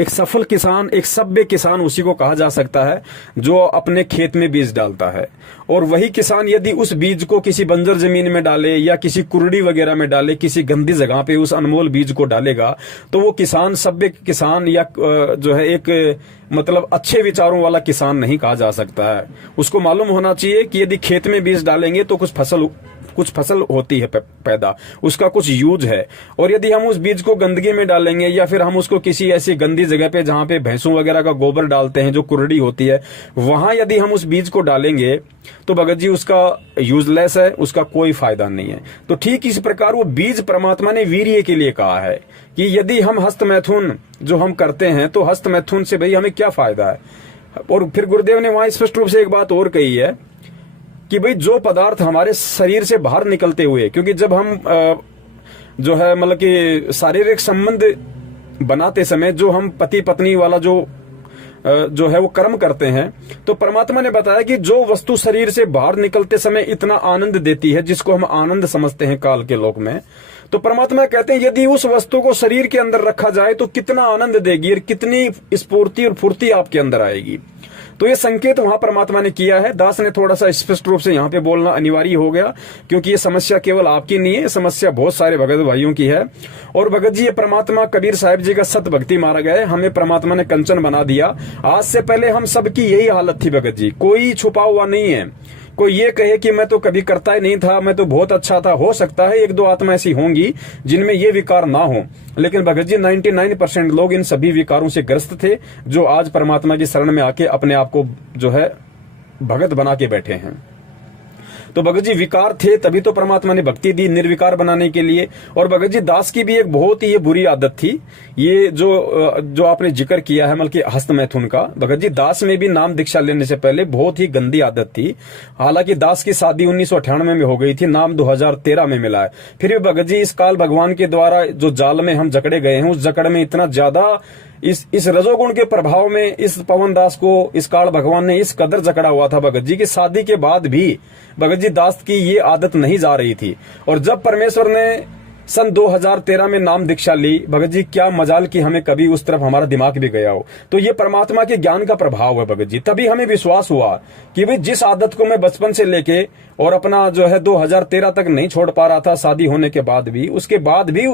एक सफल किसान, एक सभ्य किसान उसी को कहा जा सकता है जो अपने खेत में बीज डालता है। और वही किसान यदि उस बीज को किसी बंजर जमीन में डाले या किसी कुरड़ी वगैरह में डाले, किसी गंदी जगह पे उस अनमोल बीज को डालेगा, तो वो किसान सभ्य किसान या जो है एक मतलब अच्छे विचारों वाला किसान नहीं कहा जा सकता है। उसको मालूम होना चाहिए कि यदि खेत में बीज डालेंगे तो कुछ फसल होती है पैदा, उसका कुछ यूज है। और यदि हम उस बीज को गंदगी में डालेंगे या फिर हम उसको किसी ऐसी गंदी जगह पे जहां पे भैंसों वगैरह का गोबर डालते हैं, जो कुरड़ी होती है, वहां यदि हम उस बीज को डालेंगे तो भगत जी उसका यूजलेस है, उसका कोई फायदा नहीं है। तो ठीक इस प्रकार वो बीज परमात्मा ने वीर्य के लिए कहा है कि यदि हम हस्त मैथुन जो हम करते हैं, तो हस्त मैथुन से भाई हमें क्या फायदा है। और फिर गुरुदेव ने वहां स्पष्ट रूप से एक बात और कही है कि भाई जो पदार्थ हमारे शरीर से बाहर निकलते हुए, क्योंकि जब हम जो है मतलब कि शारीरिक संबंध बनाते समय जो हम पति पत्नी वाला जो है वो कर्म करते हैं, तो परमात्मा ने बताया कि जो वस्तु शरीर से बाहर निकलते समय इतना आनंद देती है, जिसको हम आनंद समझते हैं काल के लोक में, तो परमात्मा कहते हैं यदि उस वस्तु को शरीर के अंदर रखा जाए तो कितना आनंद देगी और कितनी स्फूर्ति और फुर्ती आपके अंदर आएगी। तो ये संकेत वहां परमात्मा ने किया है। दास ने थोड़ा सा स्पष्ट रूप से यहाँ पे बोलना अनिवार्य हो गया, क्योंकि ये समस्या केवल आपकी नहीं है, समस्या बहुत सारे भगत भाइयों की है। और भगत जी, ये परमात्मा कबीर साहिब जी का सत भक्ति मारा गया, हमें परमात्मा ने कंचन बना दिया। आज से पहले हम सबकी यही हालत थी भगत जी, कोई छुपा हुआ नहीं है। कोई ये कहे कि मैं तो कभी करता ही नहीं था, मैं तो बहुत अच्छा था, हो सकता है एक दो आत्मा ऐसी होंगी जिनमें ये विकार ना हो, लेकिन भगत जी 99% लोग इन सभी विकारों से ग्रस्त थे, जो आज परमात्मा की शरण में आके अपने आप को जो है भगत बना के बैठे हैं। तो भगत जी विकार थे तभी तो परमात्मा ने भक्ति दी निर्विकार बनाने के लिए। और भगत जी दास की भी एक बहुत ही ये बुरी आदत थी, ये जो आपने जिक्र किया है बल्कि हस्त मैथुन का, भगत जी दास में भी नाम दीक्षा लेने से पहले बहुत ही गंदी आदत थी। हालांकि दास की शादी 1998 में हो गई थी, नाम 2013 में मिला है। फिर भी भगत जी इस काल भगवान के द्वारा जो जाल में हम जकड़े गए हैं, उस जकड़ में इतना ज्यादा इस रजोगुण के प्रभाव में इस पवन दास को इस काल भगवान ने इस कदर जकड़ा हुआ था भगत जी की शादी के बाद भी भगत जी दास की ये आदत नहीं जा रही थी। और जब परमेश्वर ने सन 2013 में नाम दीक्षा ली, भगत जी क्या मजाल कि हमें कभी उस तरफ हमारा दिमाग भी गया हो। तो ये परमात्मा के ज्ञान का प्रभाव है भगत जी। तभी हमें विश्वास हुआ कि भाई जिस आदत को मैं बचपन से लेके और अपना जो है 2013 तक नहीं छोड़ पा रहा था, शादी होने के बाद भी, उसके बाद भी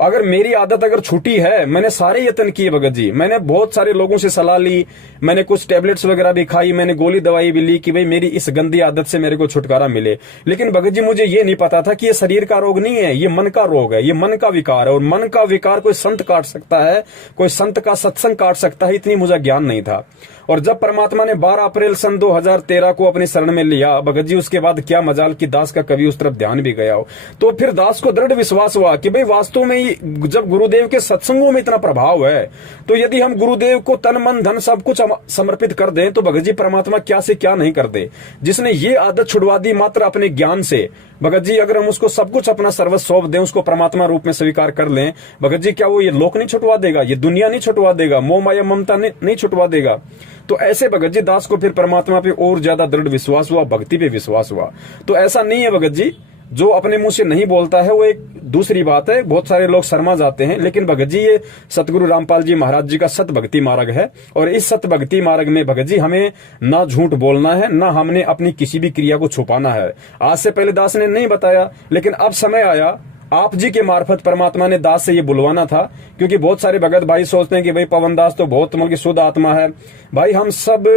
अगर मेरी आदत अगर छूटी है, मैंने सारे यत्न किए भगत जी, मैंने बहुत सारे लोगों से सलाह ली, मैंने कुछ टेबलेट्स वगैरह भी खाई, मैंने गोली दवाई भी ली कि भाई मेरी इस गंदी आदत से मेरे को छुटकारा मिले। लेकिन भगत जी मुझे ये नहीं पता था कि ये शरीर का रोग नहीं है, ये मन का रोग है, ये मन का विकार है। और मन का विकार कोई संत काट सकता है, कोई संत का सत्संग काट सकता है, इतनी मुझे ज्ञान नहीं था। और जब परमात्मा ने 12 अप्रैल सन 2013 को अपनी शरण में लिया भगत जी, उसके बाद क्या मजाल कि दास का कभी उस तरफ ध्यान भी गया हो। तो फिर दास को दृढ़ विश्वास हुआ कि भाई वास्तव में जब गुरुदेव के सत्संगों में इतना प्रभाव है, तो यदि हम गुरुदेव को तन मन धन सब कुछ समर्पित कर दें, तो भगत जी परमात्मा क्या से क्या नहीं कर दे। जिसने ये आदत छुड़वा दी मात्र अपने ज्ञान से, भगत जी अगर हम उसको सब कुछ अपना सर्वस्व सौंप दें, उसको परमात्मा रूप में स्वीकार कर लें, भगत जी क्या वो ये लोक नहीं छुटवा देगा, ये दुनिया नहीं छुटवा देगा, मोह माया ममता नहीं छुटवा देगा। तो ऐसे भगत जी दास को फिर परमात्मा पे और ज्यादा दृढ़ विश्वास हुआ, भक्ति पे विश्वास हुआ। तो ऐसा नहीं है भगत जी, जो अपने मुंह से नहीं बोलता है वो एक दूसरी बात है, बहुत सारे लोग शर्मा जाते हैं। लेकिन भगत जी ये सतगुरु रामपाल जी महाराज जी का सत भक्ति मार्ग है, और इस सत भक्ति मार्ग में भगत जी हमें ना झूठ बोलना है, ना हमने अपनी किसी भी क्रिया को छुपाना है। आज से पहले दास ने नहीं बताया, लेकिन अब समय आया, आप जी के मार्फत परमात्मा ने दास से ये बुलवाना था। क्योंकि बहुत सारे भगत भाई सोचते हैं कि भाई पवन दास तो बहुत मतलब शुद्ध आत्मा है। भाई हम सब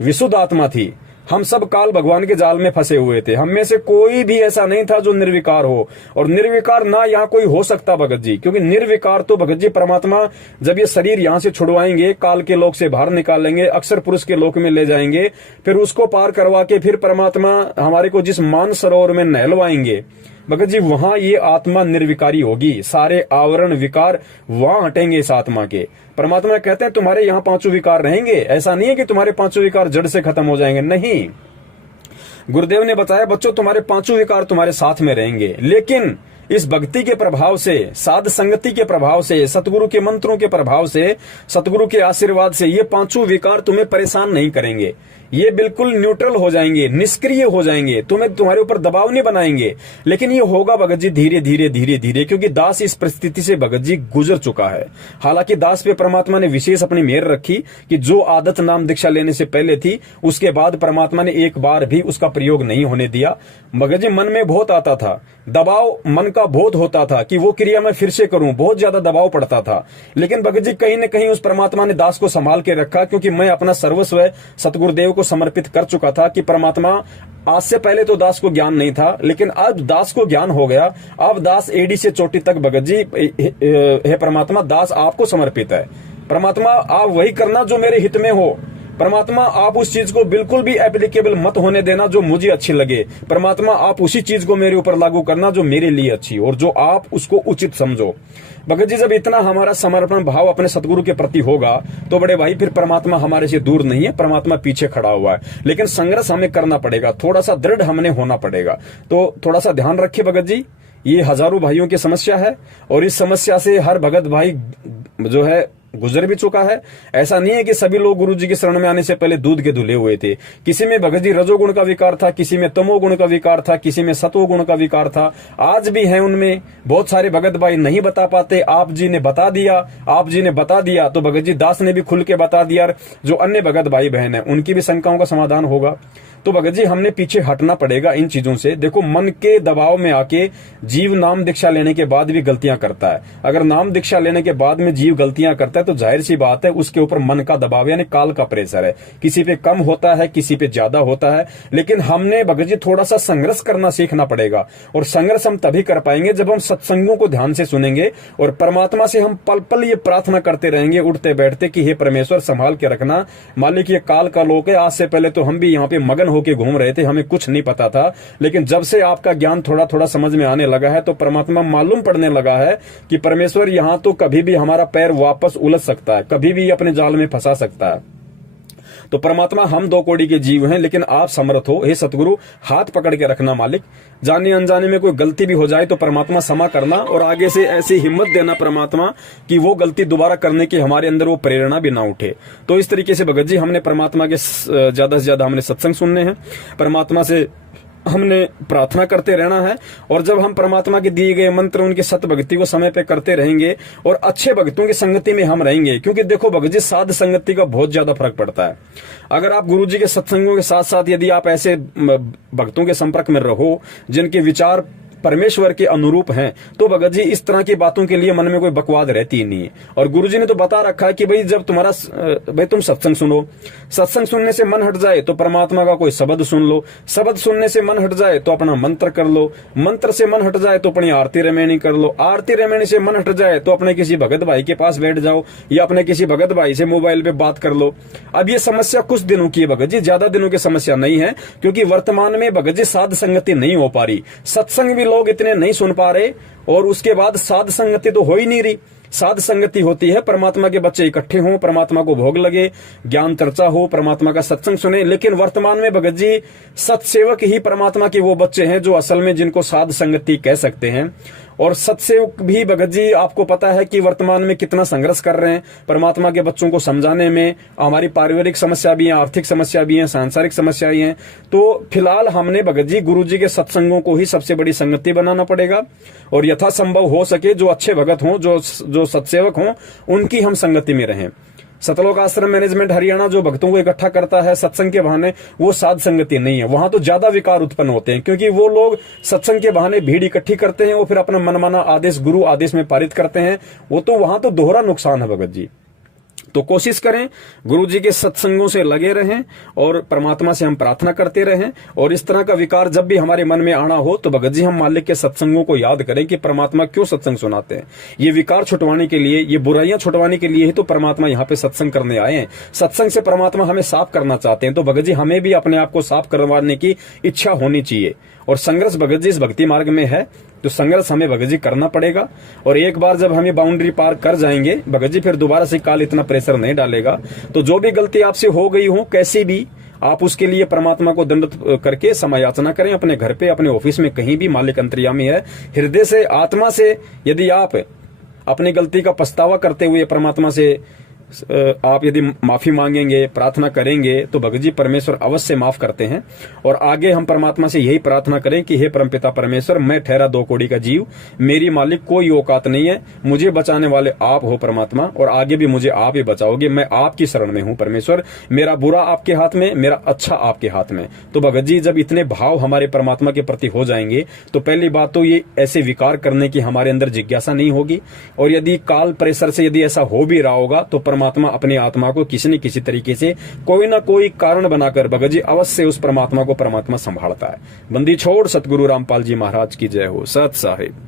विशुद्ध आत्मा थी, हम सब काल भगवान के जाल में फंसे हुए थे। हम में से कोई भी ऐसा नहीं था जो निर्विकार हो, और निर्विकार ना यहाँ कोई हो सकता भगत जी। क्योंकि निर्विकार तो भगत जी परमात्मा जब ये शरीर यहाँ से छुड़वाएंगे, काल के लोक से बाहर निकालेंगे, अक्षर पुरुष के लोक में ले जाएंगे, फिर उसको पार करवा के फिर परमात्मा हमारे को जिस मान सरोवर में नहलवाएंगे भगत जी, वहां ये आत्मा निर्विकारी होगी। सारे आवरण विकार वहां हटेंगे इस आत्मा के। परमात्मा कहते हैं तुम्हारे यहाँ 5 विकार रहेंगे। ऐसा नहीं है कि तुम्हारे 5 विकार जड़ से खत्म हो जाएंगे, नहीं। गुरुदेव ने बताया बच्चों तुम्हारे 5 विकार तुम्हारे साथ में रहेंगे, लेकिन इस भक्ति के प्रभाव से, साध संगति के प्रभाव से, सतगुरु के मंत्रों के प्रभाव से, सतगुरु के आशीर्वाद से ये 5 विकार तुम्हें परेशान नहीं करेंगे। ये बिल्कुल न्यूट्रल हो जाएंगे, निष्क्रिय हो जाएंगे, तुम्हारे ऊपर दबाव नहीं बनाएंगे। लेकिन ये होगा भगत जी धीरे धीरे धीरे धीरे, क्योंकि दास इस परिस्थिति से भगत जी गुजर चुका है। हालांकि दास पे परमात्मा ने विशेष अपनी मेहर रखी कि जो आदत नाम दीक्षा लेने से पहले थी, उसके बाद परमात्मा ने एक बार भी उसका प्रयोग नहीं होने दिया। भगत जी मन में बहुत आता था, दबाव मन का बहुत होता था कि वो क्रिया मैं फिर से करूं, बहुत ज्यादा दबाव पड़ता था। लेकिन भगत जी कहीं न कहीं उस परमात्मा ने दास को संभाल के रखा, क्योंकि मैं अपना सर्वस्व सतगुरुदेव को समर्पित कर चुका था कि परमात्मा, आज से पहले तो दास को ज्ञान नहीं था, लेकिन अब दास को ज्ञान हो गया। अब दास एडी से चोटी तक भगत जी हे परमात्मा, दास आपको समर्पित है। परमात्मा आप वही करना जो मेरे हित में हो। परमात्मा आप उस चीज को बिल्कुल भी एप्लीकेबल मत होने देना जो मुझे अच्छी लगे। परमात्मा आप उसी चीज को मेरे ऊपर लागू करना जो मेरे लिए अच्छी और जो आप उसको उचित समझो। भगत जी जब इतना हमारा समर्पण भाव अपने सतगुरु के प्रति होगा, तो बड़े भाई फिर परमात्मा हमारे से दूर नहीं है, परमात्मा पीछे खड़ा हुआ है। लेकिन संघर्ष हमें करना पड़ेगा, थोड़ा सा दृढ़ हमने होना पड़ेगा। तो थोड़ा सा ध्यान रखिए भगत जी, ये हजारों भाइयों की समस्या है, और इस समस्या से हर भगत भाई जो है गुजर भी चुका है। ऐसा नहीं है कि सभी लोग गुरु जी की शरण में आने से पहले दूध के धुले हुए थे। किसी में भगत जी रजोगुण का विकार था, किसी में तमोगुण का विकार था, किसी में सतोगुण का विकार था। आज भी है उनमें। बहुत सारे भगत भाई नहीं बता पाते, आप जी ने बता दिया, आप जी ने बता दिया तो भगत जी दास ने भी खुल के बता दिया। जो अन्य भगत भाई बहन है उनकी भी शंकाओं का समाधान होगा। तो भगत जी हमने पीछे हटना पड़ेगा इन चीजों से। देखो, मन के दबाव में आके जीव नाम दीक्षा लेने के बाद भी गलतियां करता है। अगर नाम दीक्षा लेने के बाद में जीव गलतियां करता है तो जाहिर सी बात है उसके ऊपर मन का दबाव यानी काल का प्रेशर है। किसी पे कम होता है, किसी पे ज्यादा होता है। लेकिन हमने भगत जी थोड़ा सा संघर्ष करना सीखना पड़ेगा, और संघर्ष हम तभी कर पाएंगे जब हम सत्संगों को ध्यान से सुनेंगे और परमात्मा से हम पल पल ये प्रार्थना करते रहेंगे उठते बैठते कि हे परमेश्वर संभाल के रखना। मालिक ये काल का लोक है। आज से पहले तो हम भी यहाँ पे मगन होके घूम रहे थे, हमें कुछ नहीं पता था, लेकिन जब से आपका ज्ञान थोड़ा थोड़ा समझ में आने लगा है तो परमात्मा मालूम पड़ने लगा है कि परमेश्वर यहाँ तो कभी भी हमारा पैर वापस उलझ सकता है, कभी भी अपने जाल में फंसा सकता है। तो परमात्मा हम दो कोड़ी के जीव हैं, लेकिन आप समर्थ हो। हे सतगुरु, हाथ पकड़ के रखना मालिक। जाने अनजाने में कोई गलती भी हो जाए तो परमात्मा क्षमा करना, और आगे से ऐसी हिम्मत देना परमात्मा कि वो गलती दोबारा करने की हमारे अंदर वो प्रेरणा भी ना उठे। तो इस तरीके से भगत जी हमने परमात्मा के ज्यादा से ज्यादा हमने सत्संग सुनने हैं, परमात्मा से हमने प्रार्थना करते रहना है। और जब हम परमात्मा के दिए गए मंत्र उनके सत भक्ति को समय पे करते रहेंगे और अच्छे भक्तों की संगति में हम रहेंगे, क्योंकि देखो भगत जी साध संगति का बहुत ज्यादा फर्क पड़ता है। अगर आप गुरु जी के सत्संगों के साथ साथ यदि आप ऐसे भक्तों के संपर्क में रहो जिनके विचार परमेश्वर के अनुरूप हैं, तो भगत जी इस तरह की बातों के लिए मन में कोई बकवाद रहती ही नहीं है। और गुरुजी ने तो बता रखा है कि भाई जब तुम सत्संग सुनो, सत्संग सुनने से मन हट जाए तो परमात्मा का कोई शब्द सुन लो, शब्द सुनने से मन हट जाए तो अपना मंत्र कर लो, मंत्र से मन हट जाए तो अपनी आरती रमैनी कर लो, आरती रमैनी से मन हट जाए तो अपने किसी भगत भाई के पास बैठ जाओ या अपने किसी भगत भाई से मोबाइल पे बात कर लो। अब ये समस्या कुछ दिनों की है भगत जी, ज्यादा दिनों की समस्या नहीं है, क्योंकि वर्तमान में भगत जी साध संगति नहीं हो पा रही, सत्संग भी लोग इतने नहीं सुन पा रहे, और उसके बाद साध संगति तो हो ही नहीं रही। साध संगति होती है परमात्मा के बच्चे इकट्ठे हों, परमात्मा को भोग लगे, ज्ञान चर्चा हो, परमात्मा का सत्संग सुने। लेकिन वर्तमान में भगत जी सत्सेवक ही परमात्मा के वो बच्चे हैं जो असल में जिनको साध संगति कह सकते हैं। और सत्सेवक भी भगत जी आपको पता है कि वर्तमान में कितना संघर्ष कर रहे हैं परमात्मा के बच्चों को समझाने में। हमारी पारिवारिक समस्या भी है, आर्थिक समस्या भी है, सांसारिक समस्याएं हैं। तो फिलहाल हमने भगत जी गुरु जी के सत्संगों को ही सबसे बड़ी संगति बनाना पड़ेगा, और यथासंभव हो सके जो अच्छे भगत हों, जो सत्सेवक हों, उनकी हम संगति में रहें। सतलोक आश्रम मैनेजमेंट हरियाणा जो भक्तों को इकट्ठा करता है सत्संग के बहाने, वो साध संगति नहीं है। वहां तो ज्यादा विकार उत्पन्न होते हैं, क्योंकि वो लोग सत्संग के बहाने भीड़ इकट्ठी करते हैं, वो फिर अपना मनमाना आदेश गुरु आदेश में पारित करते हैं। वो तो वहां तो दोहरा नुकसान है भगत जी। तो कोशिश करें गुरु जी के सत्संगों से लगे रहें और परमात्मा से हम प्रार्थना करते रहें। और इस तरह का विकार जब भी हमारे मन में आना हो तो भगत जी हम मालिक के सत्संगों को याद करें कि परमात्मा क्यों सत्संग सुनाते हैं। ये विकार छुटवाने के लिए, ये बुराइयां छुटवाने के लिए ही तो परमात्मा यहाँ पे सत्संग करने आए हैं। सत्संग से परमात्मा हमें साफ करना चाहते हैं। तो भगत जी हमें भी अपने आप को साफ करवाने की इच्छा होनी चाहिए। और संघर्ष भगत जी इस भक्ति मार्ग में है, तो संघर्ष हमें भगत जी करना पड़ेगा। और एक बार जब हमें बाउंड्री पार कर जाएंगे भगत जी, फिर दोबारा से काल इतना प्रेशर नहीं डालेगा। तो जो भी गलती आपसे हो गई हो कैसी भी, आप उसके लिए परमात्मा को दंडित करके क्षमा याचना करें। अपने घर पे, अपने ऑफिस में, कहीं भी मालिक अंतर्यामी है। हृदय से, आत्मा से यदि आप अपनी गलती का पछतावा करते हुए परमात्मा से आप यदि माफी मांगेंगे, प्रार्थना करेंगे, तो भगत जी परमेश्वर अवश्य माफ करते हैं। और आगे हम परमात्मा से यही प्रार्थना करें कि हे परमपिता परमेश्वर, मैं ठहरा दो कोड़ी का जीव, मेरी मालिक कोई औकात नहीं है, मुझे बचाने वाले आप हो परमात्मा, और आगे भी मुझे आप ही बचाओगे। मैं आपकी शरण में हूं परमेश्वर, मेरा बुरा आपके हाथ में, मेरा अच्छा आपके हाथ में। तो भगत जी जब इतने भाव हमारे परमात्मा के प्रति हो जाएंगे तो पहली बात तो ये ऐसे विकार करने की हमारे अंदर जिज्ञासा नहीं होगी। और यदि काल प्रेशर से यदि ऐसा हो भी रहा होगा तो परमात्मा अपनी आत्मा को किसी न किसी तरीके से कोई ना कोई कारण बनाकर भगत जी अवश्य उस परमात्मा को परमात्मा संभालता है। बंदी छोड़ सतगुरु रामपाल जी महाराज की जय हो। सत साहिब।